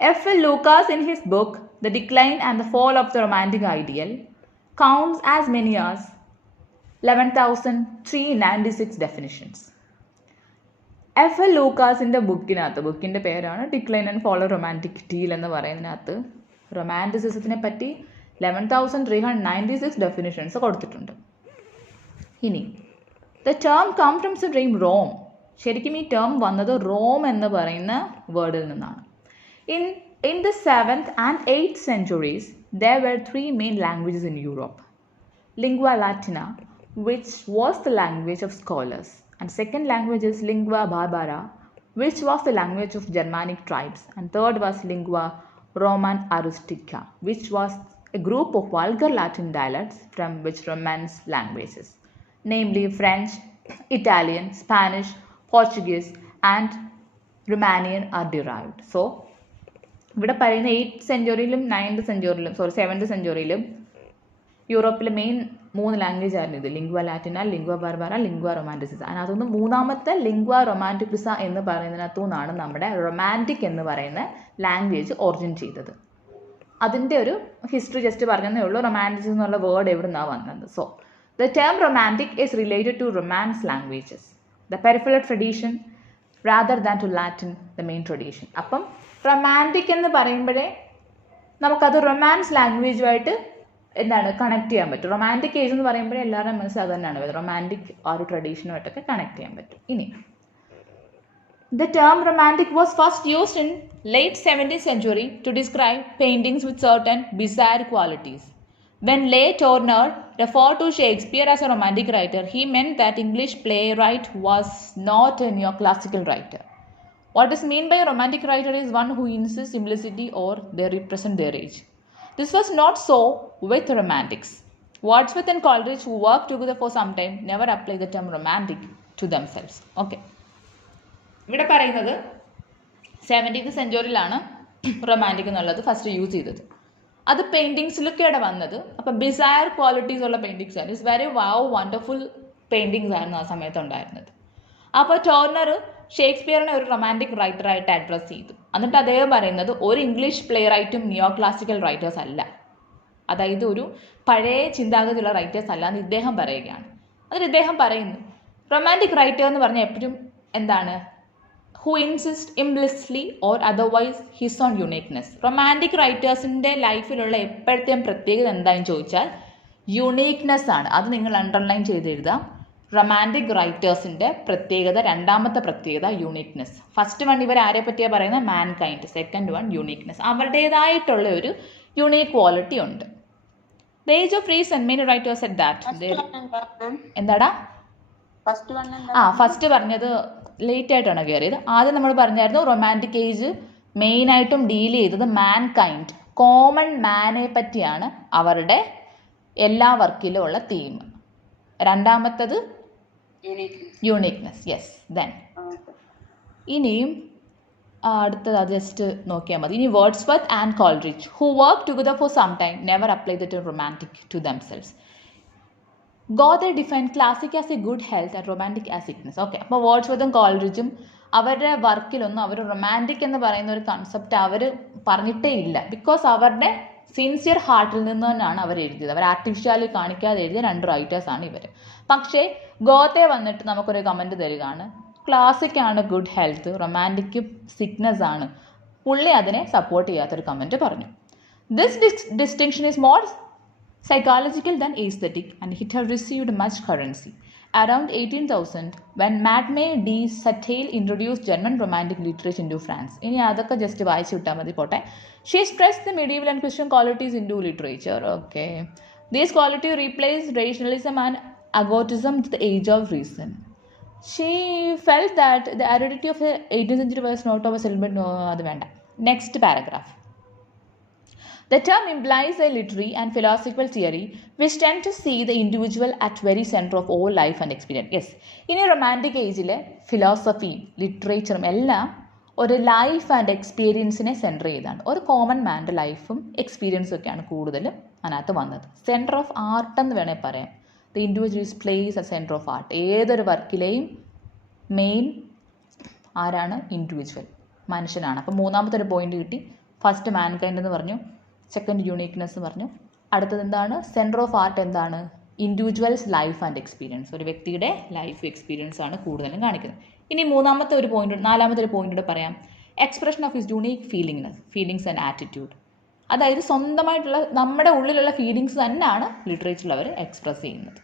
F.L. Lucas in his book The Decline and the Fall of the Romantic Ideal counts as many as 11,396 definitions. F.L. ലൂക്കാസിൻ്റെ ബുക്കിൻ്റെ പേരാണ് decline and fall of romantic deal എന്ന് പറയുന്നതിനകത്ത് റൊമാൻറ്റിസിസത്തിനെ പറ്റി 11,396 ഡെഫിനിഷൻസ് കൊടുത്തിട്ടുണ്ട്. ഇനി the term come from dream Rome. ശരിക്കും ഈ ടേം വന്നത് റോം എന്ന് പറയുന്ന വേർഡിൽ നിന്നാണ്. In the 7th and 8th centuries, there were three main languages in Europe. Lingua Latina, which was the language of scholars, and second language is Lingua Barbara, which was the language of Germanic tribes, and third was Lingua Roman Rustica, which was a group of vulgar Latin dialects from which Romance languages, namely French, Italian, Spanish, Portuguese, and Romanian are derived. So, ഇവിടെ പറയുന്ന 8th സെഞ്ച്വറിയിലും 7th സെഞ്ച്വറിയിലും യൂറോപ്പിലെ main 3 language ആയിരുന്നു ഇത്. ലിംഗ്വ ലാറ്റിന, ലിംഗ്വ Barbara, ലിംഗ്വ റൊമാൻറ്റിസിസ. അതിനകത്തുനിന്ന് മൂന്നാമത്തെ ലിംഗ്വ റൊമാൻറ്റിക്കിസ എന്ന് പറയുന്നതിനകത്തു നിന്നാണ് നമ്മുടെ റൊമാൻറ്റിക് എന്ന് പറയുന്ന ലാംഗ്വേജ് ഒറിജിൻ ചെയ്തത്. അതിൻ്റെ ഒരു ഹിസ്റ്ററി ജസ്റ്റ് പറഞ്ഞതേ ഉള്ളൂ. റൊമാൻറ്റിസിസം എന്നുള്ള വേർഡ് എവിടെ നിന്നാണ് വന്നത്. So the term romantic is related to romance languages, the peripheral tradition rather than to Latin, the main tradition. അപ്പം റൊമാൻറ്റിക് എന്ന് പറയുമ്പോഴേ നമുക്കത് റൊമാൻസ് ലാംഗ്വേജുമായിട്ട് കണക്ട് ചെയ്യാൻ പറ്റും. റൊമാൻറ്റിക് ഏജ് എന്ന് പറയുമ്പോഴേ എല്ലാവരുടെയും മനസ്സിൽ അത് തന്നെയാണ് വരുന്നത്. റൊമാൻറ്റിക് ആ ഒരു ട്രഡീഷനുമായിട്ടൊക്കെ കണക്ട് ചെയ്യാൻ പറ്റും. ഇനി the term romantic was first used in late 17th century to describe paintings with certain bizarre qualities. When Leigh Turner referred to Shakespeare as a romantic writer, he meant that English playwright was not a neoclassical writer. What is meant by a romantic writer is one who insists simplicity or they represent their age. This was not so with romantics. Wordsworth and Coleridge, who worked together for some time, never applied the term romantic to themselves. Okay. ഇവിടെ പറയുന്നത് 17th സെഞ്ച്വറിയിലാണ് romantic എന്നുള്ളത് first use ചെയ്തത്. അത് പെയിൻറ്റിങ്സിലൊക്കെയാണ് വന്നത്. അപ്പം ബിസയർ qualities ഉള്ള paintings ആണ്. It's very wonderful paintings ആയിരുന്നു ആ സമയത്ത് ഉണ്ടായിരുന്നത്. അപ്പോൾ ടോർണർ ഷേക്സ്പിയറിനെ ഒരു റൊമാൻറ്റിക് റൈറ്ററായിട്ട് അഡ്രസ്സ് ചെയ്തു. എന്നിട്ട് അദ്ദേഹം പറയുന്നത് ഒരു ഇംഗ്ലീഷ് പ്ലേ റൈറ്റും നിയോ ക്ലാസിക്കൽ റൈറ്റേഴ്സ് അല്ല, അതായത് ഒരു പഴയ ചിന്താഗതിയുള്ള റൈറ്റേഴ്സ് അല്ല എന്ന് ഇദ്ദേഹം പറയുകയാണ്. അതിൽ ഇദ്ദേഹം പറയുന്നു റൊമാൻറ്റിക് റൈറ്റർ എന്ന് പറഞ്ഞാൽ എപ്പോഴും who insist implicitly or otherwise his own uniqueness. Romantic റൈറ്റേഴ്സിൻ്റെ ലൈഫിലുള്ള എപ്പോഴത്തെയും പ്രത്യേകത എന്താണെന്ന് ചോദിച്ചാൽ യുണീക്നെസ് ആണ്. അത് നിങ്ങൾ അണ്ടർലൈൻ ചെയ്ത് എഴുതാം. റൊമാൻറ്റിക് റൈറ്റേഴ്സിൻ്റെ പ്രത്യേകത, രണ്ടാമത്തെ പ്രത്യേകത യുണീക്നെസ്. ഫസ്റ്റ് വൺ ഇവർ ആരെ പറ്റിയാണ് പറയുന്നത്? മാൻകൈൻഡ്. Second one uniqueness. അവരുടേതായിട്ടുള്ള ഒരു യുണീക്ക് ക്വാളിറ്റി ഉണ്ട്. The age of reason, many writers said that. എന്താടാ? ഫസ്റ്റ് പറഞ്ഞത് ലേറ്റ് ആയിട്ടാണ് കയറിയത്. ആദ്യം നമ്മൾ പറഞ്ഞായിരുന്നു റൊമാൻറ്റിക് ഏജ് മെയിനായിട്ടും ഡീൽ ചെയ്തത് മാൻ കൈൻഡ്, കോമൺ മാനെ പറ്റിയാണ് അവരുടെ എല്ലാ വർക്കിലും ഉള്ള തീം. രണ്ടാമത്തത് യൂണിക്നെസ്. യെസ്. ദെൻ ഇനിയും അടുത്തത് അത് ജസ്റ്റ് നോക്കിയാൽ മതി. ഇനി Wordsworth and Coleridge, who work together for some time, never apply the term romantic to themselves. Goethe define classic as a good health and romantic as sickness. Okay, അപ്പോൾ വേർഡ്സ്വർത്തും കോൾറിഡ്ജും അവരുടെ വർക്കിലൊന്നും അവർ romantic എന്ന് പറയുന്ന ഒരു കൺസെപ്റ്റ് അവർ പറഞ്ഞിട്ടേ ഇല്ല. ബിക്കോസ് അവരുടെ sincere ഹാർട്ടിൽ നിന്ന് തന്നെയാണ് അവർ എഴുതിയത്. അവർ ആർട്ടിഫിഷ്യലി കാണിക്കാതെ എഴുതിയ 2 റൈറ്റേഴ്സാണ് ഇവർ. പക്ഷേ ഗോത്തെ വന്നിട്ട് നമുക്കൊരു കമൻറ്റ് തരികയാണ്, ക്ലാസിക് ആണ് ഗുഡ് ഹെൽത്ത്, റൊമാൻറ്റിക് സിക്നസ് ആണ്. പുള്ളി അതിനെ സപ്പോർട്ട് ചെയ്യാത്തൊരു കമൻറ്റ് പറഞ്ഞു. This distinction is more psychological than aesthetic and it has received much currency. Around 18,000 when Madame de Staël introduced German romantic literature into France. ഇനി അതൊക്കെ just വായിച്ചു വിട്ടാൽ മതി, പോട്ടെ. She stressed the medieval and Christian qualities into literature. Okay. These qualities replaced rationalism and agotism to the age of reason. She felt that the aridity of the 18th century was not of a celebrate. No, അത് വേണ്ട. Next paragraph. The term implies a literary and philosophical theory which tend to see the individual at very center of all life and experience. Yes, ഇനി romantic ഏജിലെ ഫിലോസഫിയും ലിറ്ററേച്ചറും എല്ലാം ഒരു life and എക്സ്പീരിയൻസിനെ centre ചെയ്താണ്. ഒരു common മാൻ്റെ ലൈഫും എക്സ്പീരിയൻസും ഒക്കെയാണ് കൂടുതലും അതിനകത്ത് വന്നത്. സെൻറ്റർ ഓഫ് ആർട്ട് എന്ന് വേണേൽ പറയാം. The individual is place A centre of art. ഏതൊരു വർക്കിലെയും മെയിൻ ആരാണ്? ഇൻഡിവിജ്വൽ, മനുഷ്യനാണ്. അപ്പോൾ മൂന്നാമത്തെ ഒരു പോയിന്റ് കിട്ടി. ഫസ്റ്റ് മാൻകൈൻഡ് എന്ന് പറഞ്ഞു, സെക്കൻഡ് യൂണിക്നെസ് പറഞ്ഞു, അടുത്തത് എന്താണ്? സെൻറ്റർ ഓഫ് ആർട്ട് എന്താണ്? Individuals life and experience. ഒരു വ്യക്തിയുടെ ലൈഫ് എക്സ്പീരിയൻസ് ആണ് കൂടുതലും കാണിക്കുന്നത്. ഇനി നാലാമത്തെ ഒരു പോയിന്റ് പറയാം. Expression of his unique feelings and attitude. അതായത് സ്വന്തമായിട്ടുള്ള നമ്മുടെ ഉള്ളിലുള്ള ഫീലിങ്സ് തന്നെയാണ് ലിറ്ററേച്ചറിൽ അവർ എക്സ്പ്രസ് ചെയ്യുന്നത്.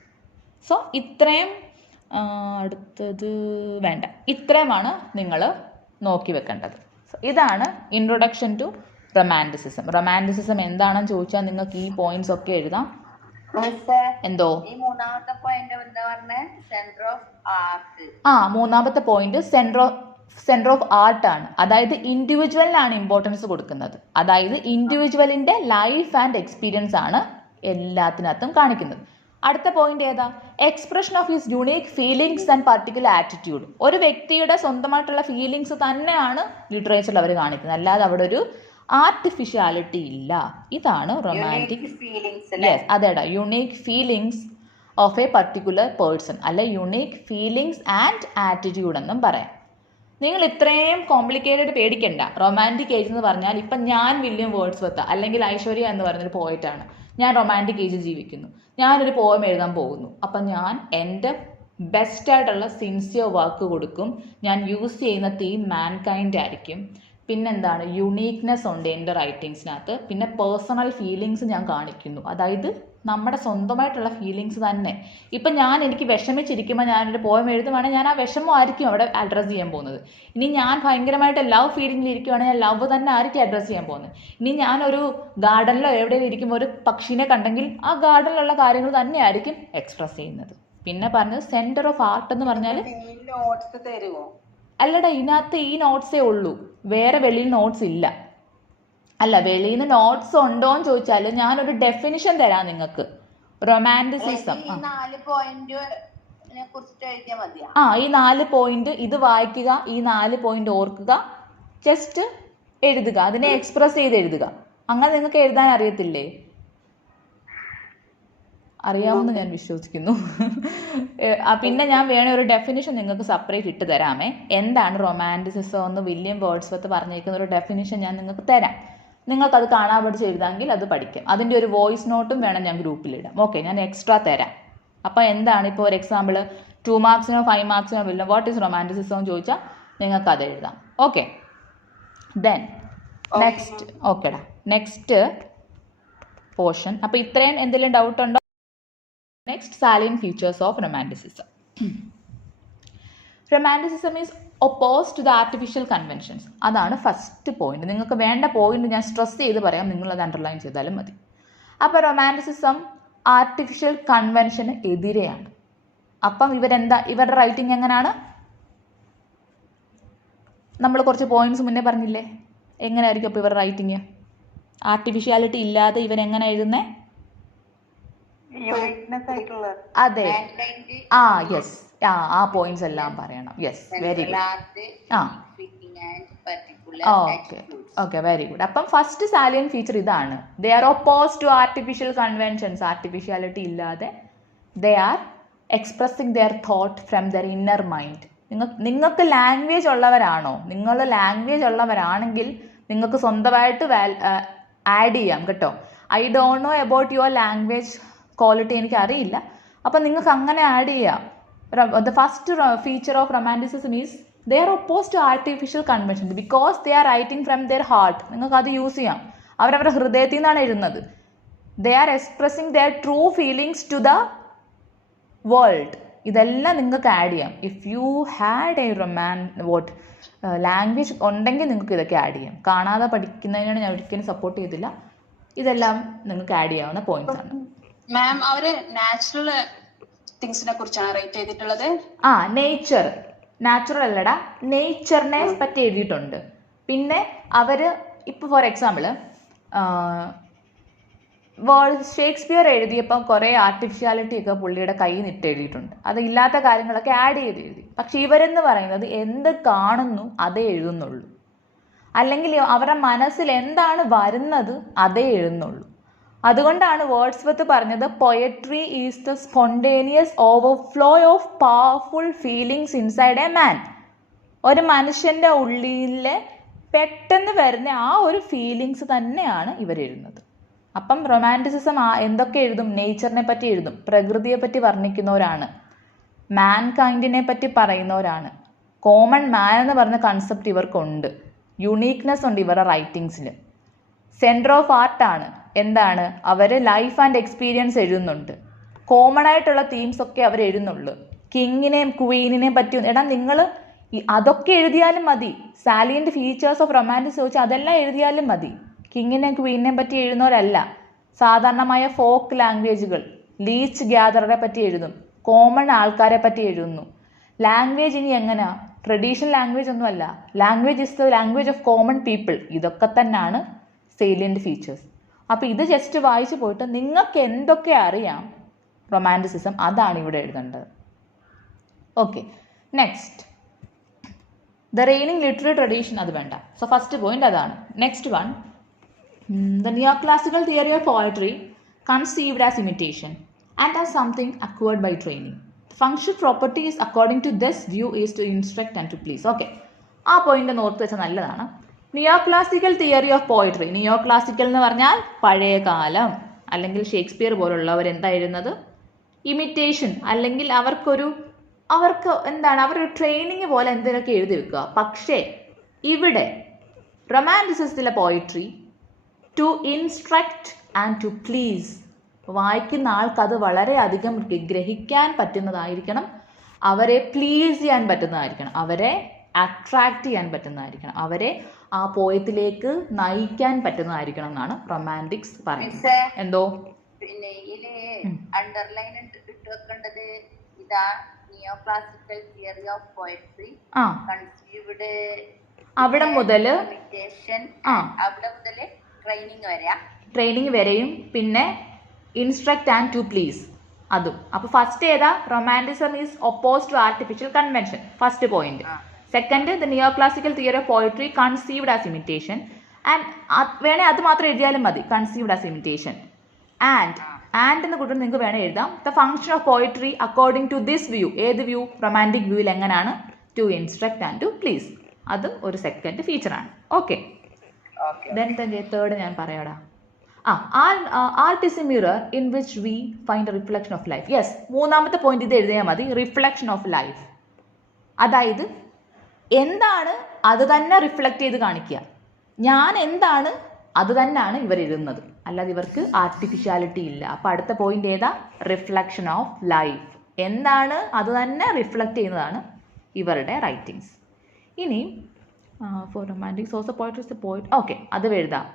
സോ ഇത്രയും, അടുത്തത് വേണ്ട, ഇത്രയുമാണ് നിങ്ങൾ നോക്കി വെക്കേണ്ടത്. സോ ഇതാണ് ഇൻട്രൊഡക്ഷൻ ടു റൊമാൻറ്റിസിസം. റൊമാൻറ്റിസിസം എന്താണെന്ന് ചോദിച്ചാൽ നിങ്ങൾക്ക് ഈ പോയിന്റ്സ് ഒക്കെ എഴുതാം. എന്തോ മൂന്നാമത്തെ പോയിന്റ് സെൻറ്റർ ഓഫ് ആർട്ട് ആണ്. അതായത് ഇൻഡിവിജ്വലിനാണ് ഇമ്പോർട്ടൻസ് കൊടുക്കുന്നത്. അതായത് ഇൻഡിവിജ്വലിന്റെ ലൈഫ് ആൻഡ് എക്സ്പീരിയൻസ് ആണ് എല്ലാത്തിനകത്തും കാണിക്കുന്നത്. അടുത്ത പോയിന്റ് ഏതാ? Expression of his unique feelings and particular attitude. ഒരു വ്യക്തിയുടെ സ്വന്തമായിട്ടുള്ള ഫീലിങ്സ് തന്നെയാണ് ലിറ്ററേച്ചറിൽ അവർ കാണിക്കുന്നത്, അല്ലാതെ അവിടെ ഒരു ആർട്ടിഫിഷ്യാലിറ്റി ഇല്ല. ഇതാണ് റൊമാൻറ്റിക്. യെസ്, അതേടാ, unique feelings of A particular person, അല്ലെ യുണീക്ക് ഫീലിങ്സ് ആൻഡ് ആറ്റിറ്റ്യൂഡ് എന്നും പറയാം. നിങ്ങൾ ഇത്രയും കോംപ്ലിക്കേറ്റഡ് പേടിക്കണ്ട. റൊമാൻറ്റിക് ഏജ് എന്ന് പറഞ്ഞാൽ ഇപ്പം ഞാൻ വില്യം വേർഡ്സ്വർത്ത് അല്ലെങ്കിൽ ഐശ്വര്യ എന്ന് പറയുന്നൊരു പോയിറ്റാണ്. ഞാൻ റൊമാൻറ്റിക് ഏജിൽ ജീവിക്കുന്നു. ഞാനൊരു പോയം എഴുതാൻ പോകുന്നു. അപ്പം ഞാൻ എൻ്റെ ബെസ്റ്റായിട്ടുള്ള സിൻസിയർ വർക്ക് കൊടുക്കും. ഞാൻ യൂസ് ചെയ്യുന്ന തീം മാൻകൈൻഡ് ആയിരിക്കും. പിന്നെന്താണ്? യുണീക്നെസ് ഉണ്ട് എൻ്റെ റൈറ്റിങ്സിനകത്ത്. പിന്നെ പേഴ്സണൽ ഫീലിങ്സ് ഞാൻ കാണിക്കുന്നു. അതായത് നമ്മുടെ സ്വന്തമായിട്ടുള്ള ഫീലിങ്സ് തന്നെ. ഇപ്പം എനിക്ക് വിഷമിച്ചിരിക്കുമ്പോൾ ഞാനൊരു പോയം എഴുതുവാണെങ്കിൽ ഞാൻ ആ വിഷമമായിരിക്കും അവിടെ അഡ്രസ്സ് ചെയ്യാൻ പോകുന്നത്. ഇനി ഞാൻ ഭയങ്കരമായിട്ട് ലവ് ഫീലിംഗിൽ ഇരിക്കുവാണെങ്കിൽ ഞാൻ ലവ് തന്നെ ആയിരിക്കും അഡ്രസ്സ് ചെയ്യാൻ പോകുന്നത്. ഇനി ഞാനൊരു ഗാർഡനിലോ എവിടെയെങ്കിലും ഇരിക്കുമ്പോൾ ഒരു പക്ഷീനെ കണ്ടെങ്കിൽ ആ ഗാർഡനിലുള്ള കാര്യങ്ങൾ തന്നെ ആയിരിക്കും എക്സ്പ്രസ് ചെയ്യുന്നത്. പിന്നെ പറഞ്ഞത് സെൻറ്റർ ഓഫ് ആർട്ട് എന്ന് പറഞ്ഞാൽ, അല്ലടാ, ഇതിനകത്ത് ഈ നോട്ട്സേ ഉള്ളൂ, വേറെ വെളിയിൽ നോട്ട്സ് ഇല്ല. അല്ല, വെളിയിൽ നിന്ന് നോട്ട്സ് ഉണ്ടോ എന്ന് ചോദിച്ചാൽ ഞാനൊരു ഡെഫിനിഷൻ തരാം നിങ്ങൾക്ക്. റൊമാൻറ്റിസിസം, ഈ 4 പോയിന്റ് ഇത് വായിക്കുക, ഈ 4 പോയിന്റ് ഓർക്കുക, ജസ്റ്റ് എഴുതുക, അതിനെ എക്സ്പ്രസ് ചെയ്ത് എഴുതുക. അങ്ങനെ നിങ്ങൾക്ക് എഴുതാൻ അറിയത്തില്ലേ? അറിയാമെന്ന് ഞാൻ വിശ്വസിക്കുന്നു. പിന്നെ ഞാൻ വേണേ ഒരു ഡെഫിനിഷൻ നിങ്ങൾക്ക് സെപ്പറേറ്റ് ഇട്ട് തരാമേ. എന്താണ് റൊമാൻറ്റിസിസം എന്ന് വില്യം വേർഡ്സ്വർത്ത് പറഞ്ഞേക്കുന്ന ഒരു ഡെഫിനിഷൻ ഞാൻ നിങ്ങൾക്ക് തരാം. നിങ്ങൾക്കത് കാണാൻ പഠിച്ച് എഴുതാമെങ്കിൽ അത് പഠിക്കാം. അതിൻ്റെ ഒരു വോയിസ് നോട്ടും വേണം ഞാൻ ഗ്രൂപ്പിലിടാം. ഓക്കെ, ഞാൻ എക്സ്ട്രാ തരാം. അപ്പോൾ എന്താണ്, ഇപ്പോൾ ഒരു എക്സാമ്പിൾ 2 മാർക്സിനോ 5 മാർക്സിനോ വില്ല വാട്ട് ഈസ് റൊമാൻറ്റിസിസം എന്ന് ചോദിച്ചാൽ നിങ്ങൾക്ക് അത് എഴുതാം. Okay, then next. ഓക്കേടാ, നെക്സ്റ്റ് പോർഷൻ. അപ്പോൾ ഇത്രയും എന്തെങ്കിലും ഡൗട്ട് ഉണ്ടോ? Next, salient features of romanticism. Romanticism is opposed to the artificial conventions. അതാണ് ഫസ്റ്റ് പോയിന്റ്. നിങ്ങൾക്ക് വേണ്ട പോയിന്റ് ഞാൻ സ്ട്രെസ് ചെയ്ത് പറയാം, നിങ്ങളത് അണ്ടർലൈൻ ചെയ്താലും മതി. അപ്പോൾ റൊമാൻറ്റിസിസം ആർട്ടിഫിഷ്യൽ കൺവെൻഷന് എതിരെയാണ്. അപ്പം ഇവരുടെ റൈറ്റിംഗ് എങ്ങനെയാണ്? നമ്മൾ കുറച്ച് പോയിന്റ്സ് മുന്നേ പറഞ്ഞില്ലേ, എങ്ങനെയായിരിക്കും അപ്പോൾ ഇവരുടെ റൈറ്റിംഗ്? ആർട്ടിഫിഷ്യാലിറ്റി ഇല്ലാതെ ഇവരെങ്ങനെ എഴുതുന്നേ? അതെ, യെസ്, ആ പോയിന്റ്സ് എല്ലാം പറയണം. Yes, very good. Okay, very good. അപ്പം ഫസ്റ്റ് സാലിയൻ ഫീച്ചർ ഇതാണ്, they are oppose to artificial conventions. ആർട്ടിഫിഷ്യാലിറ്റി ഇല്ലാതെ they are expressing their thought from their inner mind. നിങ്ങൾക്ക് ലാംഗ്വേജ് ഉള്ളവരാണോ? നിങ്ങൾ ലാംഗ്വേജ് ഉള്ളവരാണെങ്കിൽ നിങ്ങൾക്ക് സ്വന്തമായിട്ട് ആഡ് ചെയ്യാം കേട്ടോ. I don't know about your language quality, എനിക്ക് അറിയില്ല. അപ്പം നിങ്ങൾക്ക് അങ്ങനെ ആഡ് ചെയ്യാം. The first feature of romanticism is they are oppose to artificial convention because they are writing from their heart. നിങ്ങൾക്ക് അത് യൂസ് ചെയ്യാം. അവരവരുടെ ഹൃദയത്തിൽ നിന്നാണ് എഴുതുന്നത്. They are expressing their true feelings to the world. ഇതെല്ലാം നിങ്ങൾക്ക് ആഡ് ചെയ്യാം. If you had a language ഉണ്ടെങ്കിൽ നിങ്ങൾക്ക് ഇതൊക്കെ ആഡ് ചെയ്യാം. കാണാതെ പഠിക്കുന്നതിനാണ് ഞാൻ ഒരിക്കലും സപ്പോർട്ട് ചെയ്തില്ല. ഇതെല്ലാം നിങ്ങൾക്ക് ആഡ് ചെയ്യാവുന്ന പോയിന്റ്സ് ആണ്. മാം, അവര് നാച്ചുറൽ തിങ്സിനെ കുറിച്ചാണ് റൈറ്റ് ചെയ്തിട്ടുള്ളത്. നേച്ചർ, നാച്ചുറൽ അല്ലടാ, നേച്ചറിനെ പറ്റി എഴുതിയിട്ടുണ്ട്. പിന്നെ അവര് ഇപ്പൊ ഫോർ എക്സാമ്പിൾ ഷേക്സ്പിയർ എഴുതിയപ്പോൾ കുറേ ആർട്ടിഫിഷ്യാലിറ്റി ഒക്കെ പുള്ളിയുടെ കയ്യിൽ നിന്നിട്ട് എഴുതിയിട്ടുണ്ട്. അത് ഇല്ലാത്ത കാര്യങ്ങളൊക്കെ ആഡ് ചെയ്ത് എഴുതി. പക്ഷെ ഇവരെന്ന് പറയുന്നത് എന്ത് കാണുന്നു അതേ എഴുതുന്നുള്ളൂ, അല്ലെങ്കിൽ അവരുടെ മനസ്സിൽ എന്താണ് വരുന്നത് അതേ എഴുതുന്നുള്ളൂ. അതുകൊണ്ടാണ് വേർഡ്സ്വർത്ത് പറഞ്ഞത് poetry is the spontaneous overflow of powerful feelings inside a man. ഒരു മനുഷ്യൻ്റെ ഉള്ളിൽ പെട്ടെന്ന് വരുന്ന ആ ഒരു ഫീലിങ്സ് തന്നെയാണ് ഇവരെഴുതുന്നത്. അപ്പം റൊമാൻറ്റിസിസം എന്തൊക്കെ എഴുതും? നേച്ചറിനെ പറ്റി എഴുതും, പ്രകൃതിയെ പറ്റി വർണ്ണിക്കുന്നവരാണ്, മാൻ കൈൻഡിനെ പറ്റി പറയുന്നവരാണ്. കോമൺ മാൻ എന്ന് പറഞ്ഞ കൺസെപ്റ്റ് ഇവർക്കുണ്ട്. യുണീക്നെസ് ഉണ്ട് ഇവരുടെ റൈറ്റിങ്സിൽ. സെൻറ്റർ ഓഫ് ആർട്ടാണ്. എന്താണ്? അവർ ലൈഫ് ആൻഡ് എക്സ്പീരിയൻസ് എഴുതുന്നുണ്ട്. കോമൺ ആയിട്ടുള്ള തീംസ് ഒക്കെ അവർ എഴുതുന്നുള്ളൂ. കിങ്ങിനെയും ക്വീനിനെയും പറ്റി നിങ്ങൾ അതൊക്കെ എഴുതിയാലും മതി. സാലിയൻ്റ് ഫീച്ചേഴ്സ് ഓഫ് റൊമാൻറ്റിസം ചോദിച്ചാൽ അതെല്ലാം എഴുതിയാലും മതി. കിങ്ങിനെയും ക്വീനിനെയും പറ്റി എഴുതുന്നവരല്ല. സാധാരണമായ ഫോക്ക് ലാംഗ്വേജുകൾ, ലീച്ച് ഗ്യാദറെ പറ്റി എഴുതും, കോമൺ ആൾക്കാരെ പറ്റി എഴുതുന്നു. ലാംഗ്വേജ് ഇനി എങ്ങനെയാ? ട്രഡീഷണൽ ലാംഗ്വേജ് ഒന്നുമല്ല. Language is the language of common people. ഇതൊക്കെ തന്നെയാണ് സേലിയൻ്റ് ഫീച്ചേഴ്സ്. അപ്പോൾ ഇത് ജസ്റ്റ് വായിച്ചു പോയിട്ട് നിങ്ങൾക്ക് എന്തൊക്കെ അറിയാം റൊമാൻറ്റിസിസം, അതാണ് ഇവിടെ എഴുതേണ്ടത്. Okay, next the raining literary tradition. അത് വേണ്ട. സോ ഫസ്റ്റ് പോയിന്റ് അതാണ്. Next one, the neoclassical theory of poetry conceived as imitation and as something acquired by training. The functional properties according to this view is to instruct and to please. Okay, ആ point ഓർത്ത് വെച്ചാൽ നല്ലതാണ്. Neoclassical theory of poetry. Neoclassical എന്ന് പറഞ്ഞാൽ പഴയ കാലം, അല്ലെങ്കിൽ Shakespeare പോലുള്ളവർ എന്താ എഴുതുന്നത്? ഇമിറ്റേഷൻ, അല്ലെങ്കിൽ അവർക്ക് എന്താണ്, അവരൊരു ട്രെയിനിങ് പോലെ എന്തെങ്കിലുമൊക്കെ എഴുതി വെക്കുക. പക്ഷേ ഇവിടെ റൊമാൻറ്റിസിസത്തിലെ poetry to instruct and to please. വായിക്കുന്ന ആൾക്ക് അത് വളരെയധികം ഗ്രഹിക്കാൻ പറ്റുന്നതായിരിക്കണം, അവരെ പ്ലീസ് ചെയ്യാൻ പറ്റുന്നതായിരിക്കണം, അവരെ അട്രാക്റ്റ് ചെയ്യാൻ പറ്റുന്നതായിരിക്കണം, അവരെ ആ പോയത്തിലേക്ക് നയിക്കാൻ പറ്റുന്നതായിരിക്കണം എന്നാണ് റൊമാൻറ്റിക്സ് പറയുന്നത്. എന്തോ പിന്നെ ഇതില് അണ്ടർലൈൻ ഇട്ട് വെക്കേണ്ടത് ഇതാ, neoclassical theory of poetry conceived അവിടെ മുതൽ ട്രെയിനിങ് വരെയും പിന്നെ ഇൻസ്ട്രക്ട് ആൻഡ് ടു പ്ലീസ് അതും. അപ്പോൾ ഫസ്റ്റ് ഏതാ? Romanticism is oppose to artificial convention, first point. Second, the neoclassical theory of poetry conceived as imitation. വേണേ അത് മാത്രം എഴുതിയാലും മതി, കൺസീവ്ഡ് ആസ് ഇമിറ്റേഷൻ. ആൻഡ് എന്ന് കൂട്ടും നിങ്ങൾക്ക് വേണേൽ എഴുതാം. The function of poetry according to this view. ഏത് വ്യൂ? റൊമാൻറ്റിക് വ്യൂവിൽ എങ്ങനെയാണ്? To instruct and to please. അതും ഒരു സെക്കൻഡ് ഫീച്ചറാണ്. ഓക്കെ, ദെൻ തേർഡ് ഞാൻ പറയാടാ. Art is a mirror in which we find a reflection of life. Yes, മൂന്നാമത്തെ point ഇത് എഴുതിയാൽ മതി, റിഫ്ലക്ഷൻ ഓഫ് ലൈഫ്. അതായത് എന്താണ് അത് തന്നെ റിഫ്ലക്റ്റ് ചെയ്ത് കാണിക്കുക. ഞാൻ എന്താണ് അത് തന്നെയാണ് ഇവർ എഴുതുന്നത്, അല്ലാതെ ഇവർക്ക് ആർട്ടിഫിഷ്യാലിറ്റി ഇല്ല. അപ്പോൾ അടുത്ത പോയിന്റ് ഏതാ? Reflection of life. എന്താണ് അത് തന്നെ റിഫ്ലക്റ്റ് ചെയ്യുന്നതാണ് ഇവരുടെ റൈറ്റിങ്സ്. ഇനി for romantics also poetry is a poet. Okay, അത് എഴുതാം.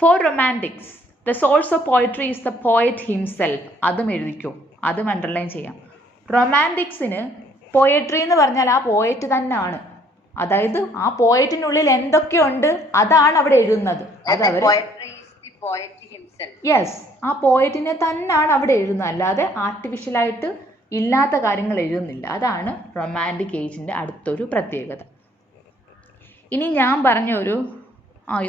For romantics the source of poetry is the poet himself. അതും എഴുതിക്കോ, അതും അണ്ടർലൈൻ ചെയ്യാം. റൊമാൻറ്റിക്സിന് പോയട്രി എന്ന് പറഞ്ഞാൽ ആ പോയറ്റ് തന്നെയാണ്. അതായത് ആ പോയറ്റിനുള്ളിൽ എന്തൊക്കെയുണ്ട് അതാണ് അവിടെ എഴുതുന്നത്. അത് അവർ യെസ്, ആ പോയറ്റിനെ തന്നെയാണ് അവിടെ എഴുതുന്നത്, അല്ലാതെ ആർട്ടിഫിഷ്യലായിട്ട് ഇല്ലാത്ത കാര്യങ്ങൾ എഴുതുന്നില്ല. അതാണ് റൊമാൻറ്റിക് ഏജിൻ്റെ അടുത്തൊരു പ്രത്യേകത. ഇനി ഞാൻ പറഞ്ഞ ഒരു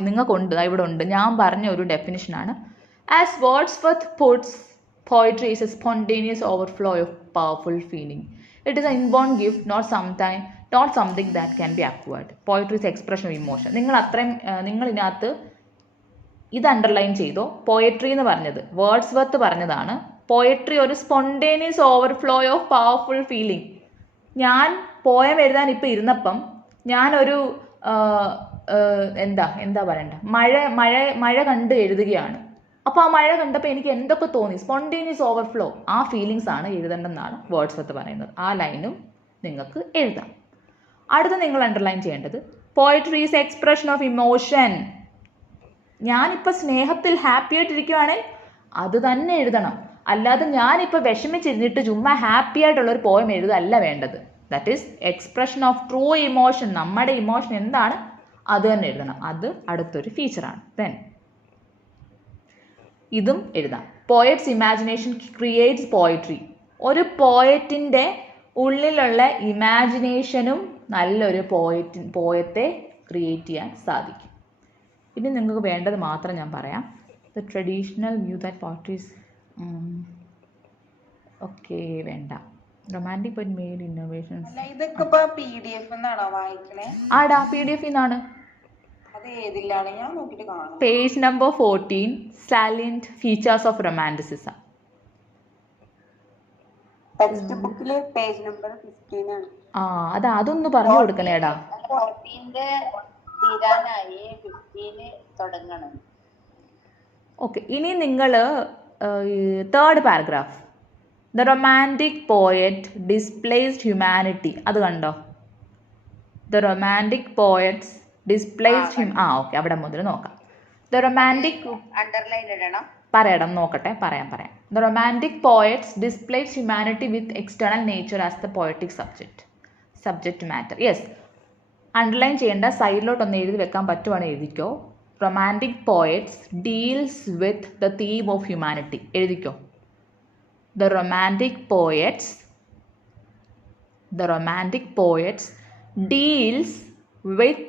നിങ്ങൾക്കുണ്ട്, ഇവിടെ ഉണ്ട്, ഞാൻ പറഞ്ഞ ഒരു ഡെഫിനിഷനാണ്. As Wordsworth puts poetry is a spontaneous overflow of powerful feeling. It is a inborn gift, not something that can be acquired. Poetry is expression of emotion. നിങ്ങൾ ഇതിനകത്ത് ഇത് അണ്ടർലൈൻ ചെയ്തോ. പോയട്രി എന്ന് പറഞ്ഞത് വേർഡ്സ്വർത്ത് പറഞ്ഞതാണ്. പോയട്രി ഒരു spontaneous overflow of powerful feeling. ഞാൻ poem എഴുതാൻ ഇപ്പം ഇരുന്നപ്പം ഞാനൊരു എന്താ പറയണ്ട, മഴ കണ്ട് എഴുതുകയാണ്. അപ്പോൾ ആ മഴ കണ്ടപ്പോൾ എനിക്ക് എന്തൊക്കെ തോന്നി, സ്പോണ്ടേനിയസ് ഓവർഫ്ലോ, ആ ഫീലിങ്സ് ആണ് എഴുതേണ്ടതെന്നാണ് വേർഡ്സ്വർത്ത് പറയുന്നത്. ആ ലൈനും നിങ്ങൾക്ക് എഴുതാം. അടുത്ത നിങ്ങൾ അണ്ടർലൈൻ ചെയ്യേണ്ടത് poetry is expression of emotion. ഞാനിപ്പോൾ സ്നേഹത്തിൽ ഹാപ്പി ആയിട്ടിരിക്കുവാണെങ്കിൽ അത് തന്നെ എഴുതണം. അല്ലാതെ ഞാനിപ്പോൾ വിഷമിച്ചിരുന്നിട്ട് ചുമ്മാ ഹാപ്പി ആയിട്ടുള്ളൊരു പോയം എഴുതല്ല വേണ്ടത്. That is expression of true emotion. നമ്മുടെ ഇമോഷൻ എന്താണ് അത് തന്നെ എഴുതണം. അത് അടുത്തൊരു ഫീച്ചറാണ്. ദെൻ ഇതും എഴുതാം. Poets imagination creates poetry. ഒരു പോയറ്റിൻ്റെ ഉള്ളിലുള്ള ഇമാജിനേഷനും നല്ലൊരു പോയത്തെ ക്രിയേറ്റ് ചെയ്യാൻ സാധിക്കും. ഇനി നിങ്ങൾക്ക് വേണ്ടത് മാത്രം ഞാൻ പറയാം. The traditional view that poetries okay വേണ്ട. Romantic but made innovations. ഇതൊക്കെ PDF എന്നാണോ വായിക്കണേ? ആടാ, PDF ന്നാണ്. അത് ഏതിലാണ്? ഞാൻ നോക്കിയിട്ട് കാണാം. Page number 14, salient features of romanticism. Text ബുക്കിൽ പേജ് നമ്പർ 15 ആണ്. അതൊന്ന് പറഞ്ഞു കൊടുക്കണേടാ. 14 തീരാനായി 15 തുടങ്ങണം. ഓക്കെ, ഇനി നിങ്ങൾ third paragraph, the romantic poet displaced humanity. അത് കണ്ടോ? The romantic poets displaced okay, അവിടെ മുതൽ നോക്കാം. ദ റൊമാൻറ്റിക് അണ്ടർലൈൻ ഇടണം. പറയാം, നോക്കട്ടെ, പറയാം. The romantic poets displace humanity with external nature as the poetic subject matter. Yes, underline ചെയ്യേണ്ട, സൈഡിലോട്ടൊന്ന് എഴുതി വെക്കാൻ പറ്റുവാണെങ്കിൽ എഴുതിക്കോ. Romantic poets deals with the theme of humanity. എഴുതിക്കോ. The romantic poets deals with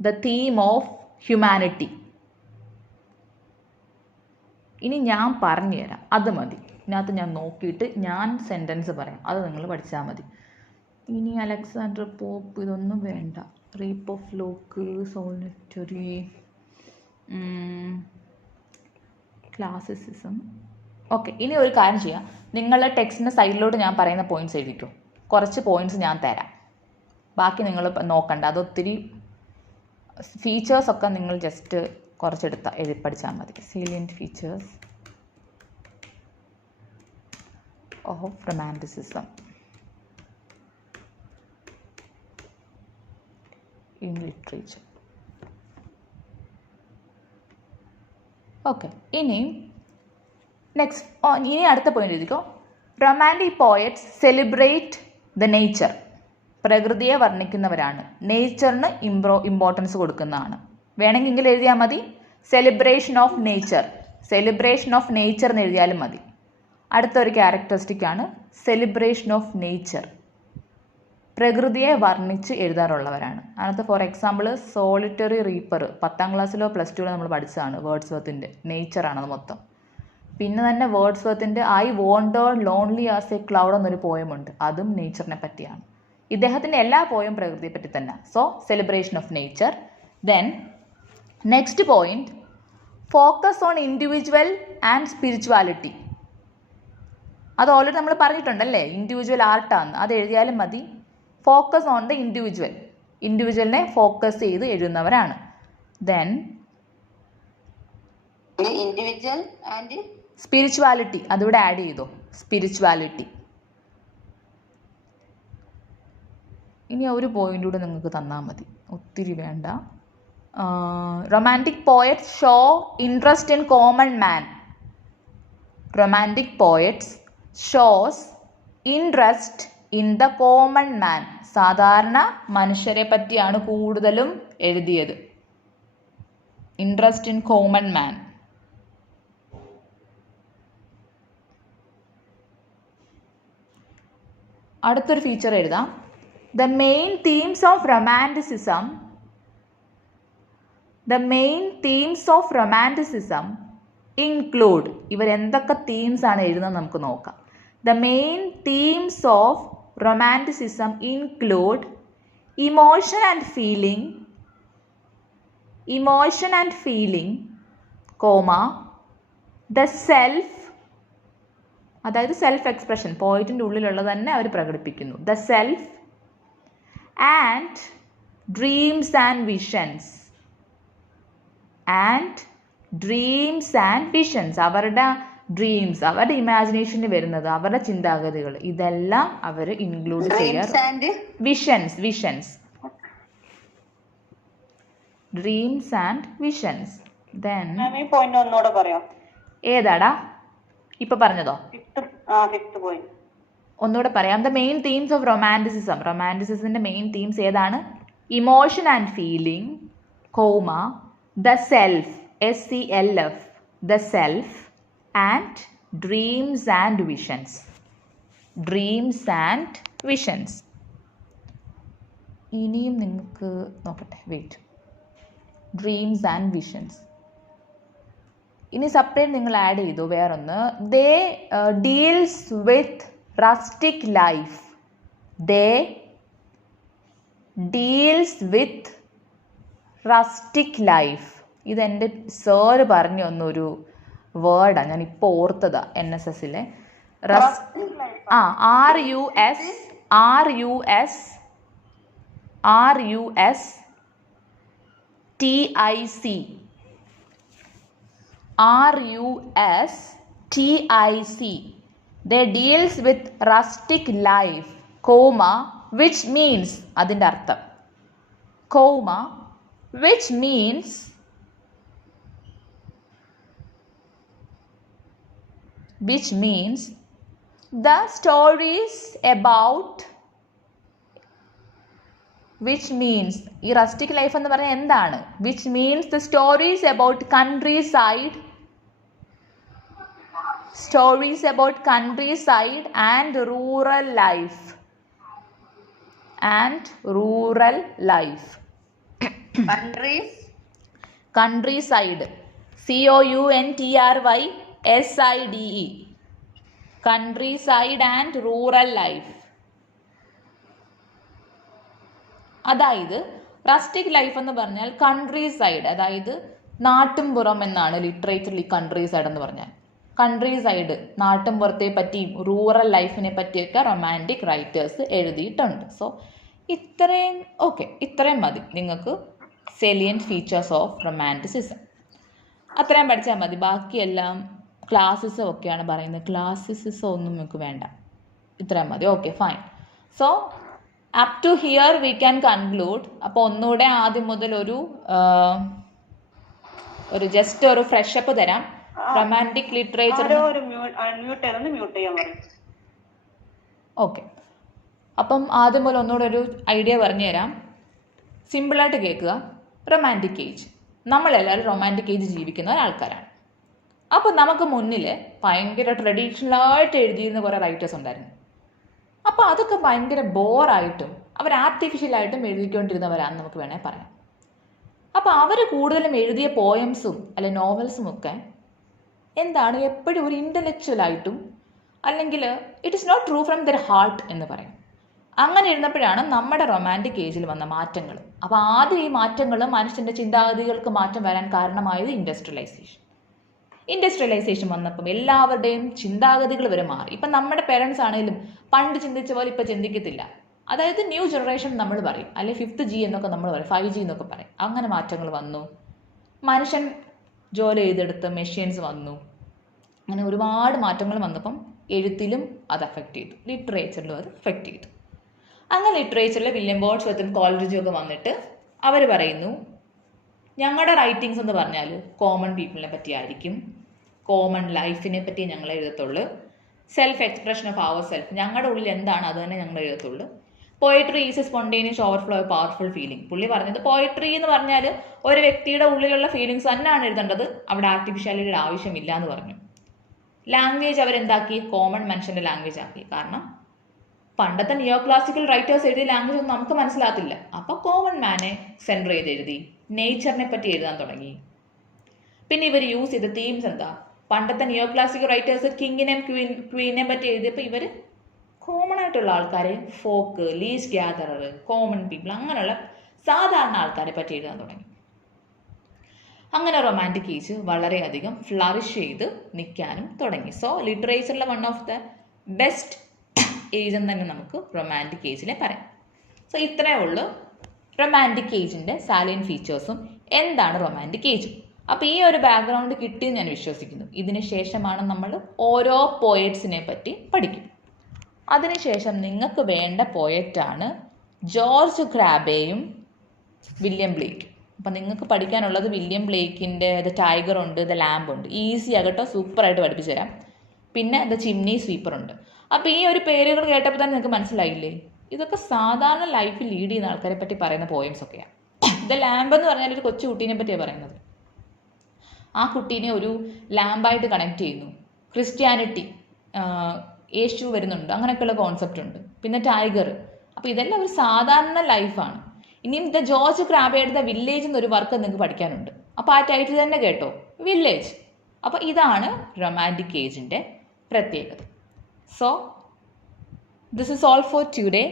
the theme of humanity. ഇനി ഞാൻ പറഞ്ഞു തരാം, അത് മതി. ഇതിനകത്ത് ഞാൻ നോക്കിയിട്ട് ഞാൻ സെൻറ്റൻസ് പറയാം, അത് നിങ്ങൾ പഠിച്ചാൽ മതി. ഇനി അലക്സാണ്ടർ പോപ്പ് ഇതൊന്നും വേണ്ട. Rape of lock, solitary, classicism. Okay, ഇനി ഒരു കാര്യം ചെയ്യാം. നിങ്ങളുടെ ടെക്സ്റ്റിൻ്റെ സൈഡിലോട്ട് ഞാൻ പറയുന്ന പോയിൻറ്റ്സ് എഴുതിക്കും. കുറച്ച് പോയിൻറ്റ്സ് ഞാൻ തരാം, ബാക്കി നിങ്ങൾ നോക്കണ്ട. അതൊത്തിരി ഫീച്ചേഴ്സൊക്കെ നിങ്ങൾ ജസ്റ്റ് കുറച്ചെടുത്ത് എഴുതി പഠിച്ചാൽ മതി. Salient features of romanticism in literature. Okay, ഇനി അടുത്ത പോയിന്റ് എഴുതിക്കോ. Romantic poets celebrate the nature. പ്രകൃതിയെ വർണ്ണിക്കുന്നവരാണ്, നേച്ചറിന് ഇമ്പോർട്ടൻസ് കൊടുക്കുന്നതാണ്. വേണമെങ്കിൽ എഴുതിയാൽ മതി സെലിബ്രേഷൻ ഓഫ് നേച്ചർ എന്ന് എഴുതിയാലും മതി. അടുത്തൊരു ക്യാരക്ടറിസ്റ്റിക് ആണ് സെലിബ്രേഷൻ ഓഫ് നേച്ചർ. പ്രകൃതിയെ വർണ്ണിച്ച് എഴുതാറുള്ളവരാണ്. അതിനകത്ത് ഫോർ എക്സാമ്പിൾ സോളിറ്ററി റീപ്പർ 10ാം ക്ലാസ്സിലോ +2 നമ്മൾ പഠിച്ചതാണ്. വേർഡ്സ്വർത്തിൻ്റെ നേച്ചറാണത് മൊത്തം. പിന്നെ തന്നെ വേർഡ്സ്വർത്തിൻ്റെ I wandered lonely as a cloud എന്നൊരു പോയമുണ്ട്, അതും നേച്ചറിനെ പറ്റിയാണ്. ഇദ്ദേഹത്തിൻ്റെ എല്ലാ പോയും പ്രകൃതിയെ പറ്റി തന്നെ. So celebration of nature. Then next point, focus on individual and spirituality. അത് ഓൾറെഡി നമ്മൾ പറഞ്ഞിട്ടുണ്ടല്ലേ, ഇൻഡിവിജ്വൽ ആർട്ടാണ്, അത് എഴുതിയാലും മതി. ഫോക്കസ് ഓൺ ദ ഇൻഡിവിജ്വലിനെ ഫോക്കസ് ചെയ്ത് എഴുതുന്നവരാണ്. ദെൻ ഇൻഡിവിജ്വൽ ആൻഡ് സ്പിരിച്വാലിറ്റി, അതിവിടെ ആഡ് ചെയ്തോ, സ്പിരിച്വാലിറ്റി. ഇനി ഒരു പോയിന്റ് കൂടെ നിങ്ങൾക്ക് തന്നാൽ മതി, ഒത്തിരി വേണ്ട. romantic poets show interest in common man. Romantic poets shows interest in the common man. സാധാരണ മനുഷ്യരെ പറ്റിയാണ് കൂടുതലും എഴുതിയത്. Interest in common man. അടുത്തൊരു ഫീച്ചർ എഴുതാം. The main themes of romanticism include, ഇവർ എന്തൊക്കെ തീംസ് ആണ് എഴുതുന്നത് നമുക്ക് നോക്കാം. The main themes of romanticism include emotion and feeling, the self, അതായത് സെൽഫ് എക്സ്പ്രഷൻ, പോയിന്റിൻ്റെ ഉള്ളിലുള്ളത് തന്നെ അവർ പ്രകടിപ്പിക്കുന്നു. The self and dreams and visions. അവരുടെ ഡ്രീംസ്, അവരുടെ ഇമാജിനേഷനിൽ വരുന്നത്, അവരുടെ ചിന്താഗതികൾ, ഇതെല്ലാം അവർ ഇൻക്ലൂഡ് ചെയ്യാറ്. Visions dreams and visions. Then ഏതാടാ ഇപ്പൊ പറഞ്ഞതോ? ഒന്നുകൂടെ പറയാം. ദ മെയിൻ തീംസ് ഓഫ് റൊമാൻറ്റിസിസത്തിന്റെ മെയിൻ തീംസ് ഏതാണ്? Emotion and feeling, the self, SELF, the self, and dreams and visions. ഇനിയും നിങ്ങൾക്ക് നോക്കട്ടെ, വെയിറ്റ്. ഡ്രീംസ് ആൻഡ് വിഷൻസ് ഇനി സെപ്പറേറ്റ് നിങ്ങൾ ആഡ് ചെയ്തു വേറൊന്ന്. ദേ ഡീൽസ് വിത്ത് റസ്റ്റിക് ലൈഫ്. ഇതെൻ്റെ സാറ് പറഞ്ഞു തന്നൊരു വേർഡാണ്, ഞാൻ ഇപ്പോൾ ഓർത്തതാ. NSSലെ RUS TIC. They deals with rustic life, which means, അതിൻ്റെ അർത്ഥം, which means the stories about, which means ഈ റസ്റ്റിക് ലൈഫ് എന്ന് പറഞ്ഞാൽ എന്താണ്? which means the stories about countryside and rural life. Countryside, COUNTRYSIDE, countryside and rural life. അതായത് rustic life എന്ന് പറഞ്ഞാൽ country side, അതായത് നാട്ടുംപുറം എന്നാണ് ലിറ്ററേച്ചറിൽ കൺട്രി സൈഡ് എന്ന് പറഞ്ഞാൽ. കൺട്രി സൈഡ്, നാട്ടുംപുറത്തെ പറ്റിയും റൂറൽ ലൈഫിനെ പറ്റിയൊക്കെ റൊമാൻറ്റിക് റൈറ്റേഴ്സ് എഴുതിയിട്ടുണ്ട്. സോ ഇത്രയും മതി നിങ്ങൾക്ക് സെലിയൻറ്റ് ഫീച്ചേഴ്സ് ഓഫ് റൊമാൻറ്റിസിസം. അത്രയും പഠിച്ചാൽ മതി. ബാക്കിയെല്ലാം ക്ലാസിസം ഒക്കെയാണ് പറയുന്നത്. ക്ലാസിസിസം ഒന്നും നിങ്ങൾക്ക് വേണ്ട, ഇത്രയും മതി. Okay, fine. So up to here we can conclude. അപ്പോൾ ഒന്നുകൂടെ ആദ്യം മുതൽ ഒരു ജസ്റ്റ് ഒരു ഫ്രഷപ്പ് തരാം. Romantic literature. ഓക്കെ, അപ്പം ആദ്യം മുതൽ ഒന്നുകൂടെ ഒരു ഐഡിയ പറഞ്ഞു തരാം. സിമ്പിളായിട്ട് കേൾക്കുക. റൊമാൻറ്റിക് ഏജ്, നമ്മളെല്ലാവരും റൊമാൻറ്റിക് ഏജ് ജീവിക്കുന്ന ആൾക്കാരാണ്. അപ്പോൾ നമുക്ക് മുന്നിൽ ഭയങ്കര ട്രഡീഷണലായിട്ട് എഴുതിയിരുന്ന കുറേ റൈറ്റേഴ്സ് ഉണ്ടായിരുന്നു. അപ്പോൾ അതൊക്കെ ഭയങ്കര ബോറായിട്ടും അവർ ആർട്ടിഫിഷ്യലായിട്ടും എഴുതിക്കൊണ്ടിരുന്നവരാണെന്ന് നമുക്ക് വേണമെങ്കിൽ പറയാം. അപ്പോൾ അവർ കൂടുതലും എഴുതിയ പോയംസും അല്ലെ നോവൽസും ഒക്കെ എന്താണ്, എപ്പോഴും ഒരു ഇൻ്റലക്ച്വലായിട്ടും അല്ലെങ്കിൽ it is not true from their heart എന്ന് പറയും. അങ്ങനെ ഇരുന്നപ്പോഴാണ് നമ്മുടെ റൊമാൻറ്റിക് ഏജിൽ വന്ന മാറ്റങ്ങൾ. അപ്പോൾ ആദ്യം ഈ മാറ്റങ്ങൾ മനുഷ്യൻ്റെ ചിന്താഗതികൾക്ക് മാറ്റം വരാൻ കാരണമായത് ഇൻഡസ്ട്രിയലൈസേഷൻ വന്നപ്പം എല്ലാവരുടെയും ചിന്താഗതികൾ വരെ മാറി. ഇപ്പം നമ്മുടെ പേരൻസ് ആണെങ്കിലും പണ്ട് ചിന്തിച്ച പോലെ ഇപ്പം ചിന്തിക്കത്തില്ല. അതായത് ന്യൂ ജനറേഷൻ നമ്മൾ പറയും, അല്ലെങ്കിൽ 5th G എന്നൊക്കെ നമ്മൾ പറയും, 5G എന്നൊക്കെ പറയും. അങ്ങനെ മാറ്റങ്ങൾ വന്നു. മനുഷ്യൻ ജോലി ചെയ്തെടുത്ത് മെഷീൻസ് വന്നു. അങ്ങനെ ഒരുപാട് മാറ്റങ്ങൾ വന്നപ്പം എഴുത്തിലും അത് അഫക്റ്റ് ചെയ്തു, ലിറ്ററേച്ചറിലും അത് അഫക്റ്റ് ചെയ്തു. അങ്ങനെ ലിറ്ററേച്ചറിൽ വില്യം വേർഡ്സ്വർത്തും കോൾറിഡ്ജും ഒക്കെ വന്നിട്ട് അവർ പറയുന്നു ഞങ്ങളുടെ റൈറ്റിങ്സ് എന്ന് പറഞ്ഞാൽ കോമൺ പീപ്പിളിനെ പറ്റിയായിരിക്കും, കോമൺ ലൈഫിനെ പറ്റി ഞങ്ങൾ എഴുതത്തുള്ളൂ, സെൽഫ് എക്സ്പ്രഷൻ ഓഫ് അവർ സെൽഫ്, ഞങ്ങളുടെ ഉള്ളിൽ എന്താണ് അത് തന്നെ ഞങ്ങൾ എഴുതത്തുള്ളൂ. Poetry is a spontaneous overflow of powerful feeling. പുള്ളി പറഞ്ഞത് പോയട്രി എന്ന് പറഞ്ഞാൽ ഒരു വ്യക്തിയുടെ ഉള്ളിലുള്ള ഫീലിങ്സ് തന്നെയാണ് എഴുതേണ്ടത്, അവിടെ ആർട്ടിഫിഷ്യാലിറ്റിയുടെ ആവശ്യമില്ല എന്ന് പറഞ്ഞു. ലാംഗ്വേജ് അവരെന്താക്കി, കോമൺ മനുഷ്യൻ്റെ ലാംഗ്വേജ് ആക്കി. കാരണം പണ്ടത്തെ നിയോ ക്ലാസിക്കൽ റൈറ്റേഴ്സ് എഴുതിയ ലാംഗ്വേജ് ഒന്നും നമുക്ക് മനസ്സിലാകത്തില്ല. അപ്പോൾ കോമൺ മാനെ സെൻറ്റർ ചെയ്ത് എഴുതി, നേച്ചറിനെ പറ്റി എഴുതാൻ തുടങ്ങി. പിന്നെ ഇവർ യൂസ് ചെയ്ത തീംസ് എന്താ, പണ്ടത്തെ നിയോ ക്ലാസിക്കൽ റൈറ്റേഴ്സ് കിങ്ങിനെയും ക്വീനെയും പറ്റി എഴുതിയപ്പോൾ ഇവർ കോമൺ ആയിട്ടുള്ള ആൾക്കാരെ, ഫോക്ക്, ലീസ് ഗ്യാദറർ, കോമൺ പീപ്പിൾ, അങ്ങനെയുള്ള സാധാരണ ആൾക്കാരെ പറ്റി എഴുതാൻ തുടങ്ങി. അങ്ങനെ റൊമാൻറ്റിക് ഏജ് വളരെയധികം ഫ്ലറിഷ് ചെയ്ത് നിൽക്കാനും തുടങ്ങി. സോ ലിറ്ററേച്ചറിലെ one of the best age എന്ന് തന്നെ നമുക്ക് റൊമാൻറ്റിക് ഏജിനെ പറയാം. സോ ഇത്രയേ ഉള്ളൂ റൊമാൻറ്റിക് ഏജിൻ്റെ സാലിയൻ ഫീച്ചേഴ്സും എന്താണ് റൊമാൻറ്റിക് ഏജും. അപ്പോൾ ഈ ഒരു ബാക്ക്ഗ്രൗണ്ട് കിട്ടിയെന്ന് ഞാൻ വിശ്വസിക്കുന്നു. ഇതിന് ശേഷമാണ് നമ്മൾ ഓരോ പോയറ്റ്സിനെ പറ്റി പഠിക്കും. അതിനുശേഷം നിങ്ങൾക്ക് വേണ്ട പോയറ്റാണ് ജോർജ് ക്രാബേയും വില്യം ബ്ലേക്ക്. അപ്പം നിങ്ങൾക്ക് പഠിക്കാനുള്ളത് വില്യം ബ്ലേക്കിൻ്റെ ദ ടൈഗർ ഉണ്ട്, ദ ലാമ്പ് ഉണ്ട്. ഈസി ആകട്ടോ, സൂപ്പറായിട്ട് പഠിപ്പിച്ചു തരാം. പിന്നെ ദ ചിമ്നി സ്വീപ്പർ ഉണ്ട്. അപ്പോൾ ഈ ഒരു പേരുകൾ കേട്ടപ്പോൾ തന്നെ നിങ്ങൾക്ക് മനസ്സിലായില്ലേ, ഇതൊക്കെ സാധാരണ ലൈഫിൽ ലീഡ് ചെയ്യുന്ന ആൾക്കാരെ പറ്റി പറയുന്ന പോയംസ് ഒക്കെയാണ്. ദ ലാമ്പ് എന്ന് പറഞ്ഞാൽ ഒരു കൊച്ചു കുട്ടീനെ പറ്റിയാണ് പറയുന്നത്. ആ കുട്ടീനെ ഒരു ലാമ്പായിട്ട് കണക്ട് ചെയ്യുന്നു. ക്രിസ്ത്യാനിറ്റി, യേശു വരുന്നുണ്ട്, അങ്ങനെയൊക്കെയുള്ള കോൺസെപ്റ്റ് ഉണ്ട്. പിന്നെ ടൈഗർ. അപ്പോൾ ഇതെല്ലാം ഒരു സാധാരണ ലൈഫാണ്. ഇനിയും ദ ജോർജ് ക്രാബേയുടെ ദ വില്ലേജ് എന്നൊരു വർക്ക് നിങ്ങൾക്ക് പഠിക്കാനുണ്ട്. അപ്പോൾ ആ ടൈറ്റിൽ തന്നെ കേട്ടോ, വില്ലേജ്. അപ്പോൾ ഇതാണ് റൊമാൻറ്റിക് ഏജിൻ്റെ പ്രത്യേകത. So this is all for today.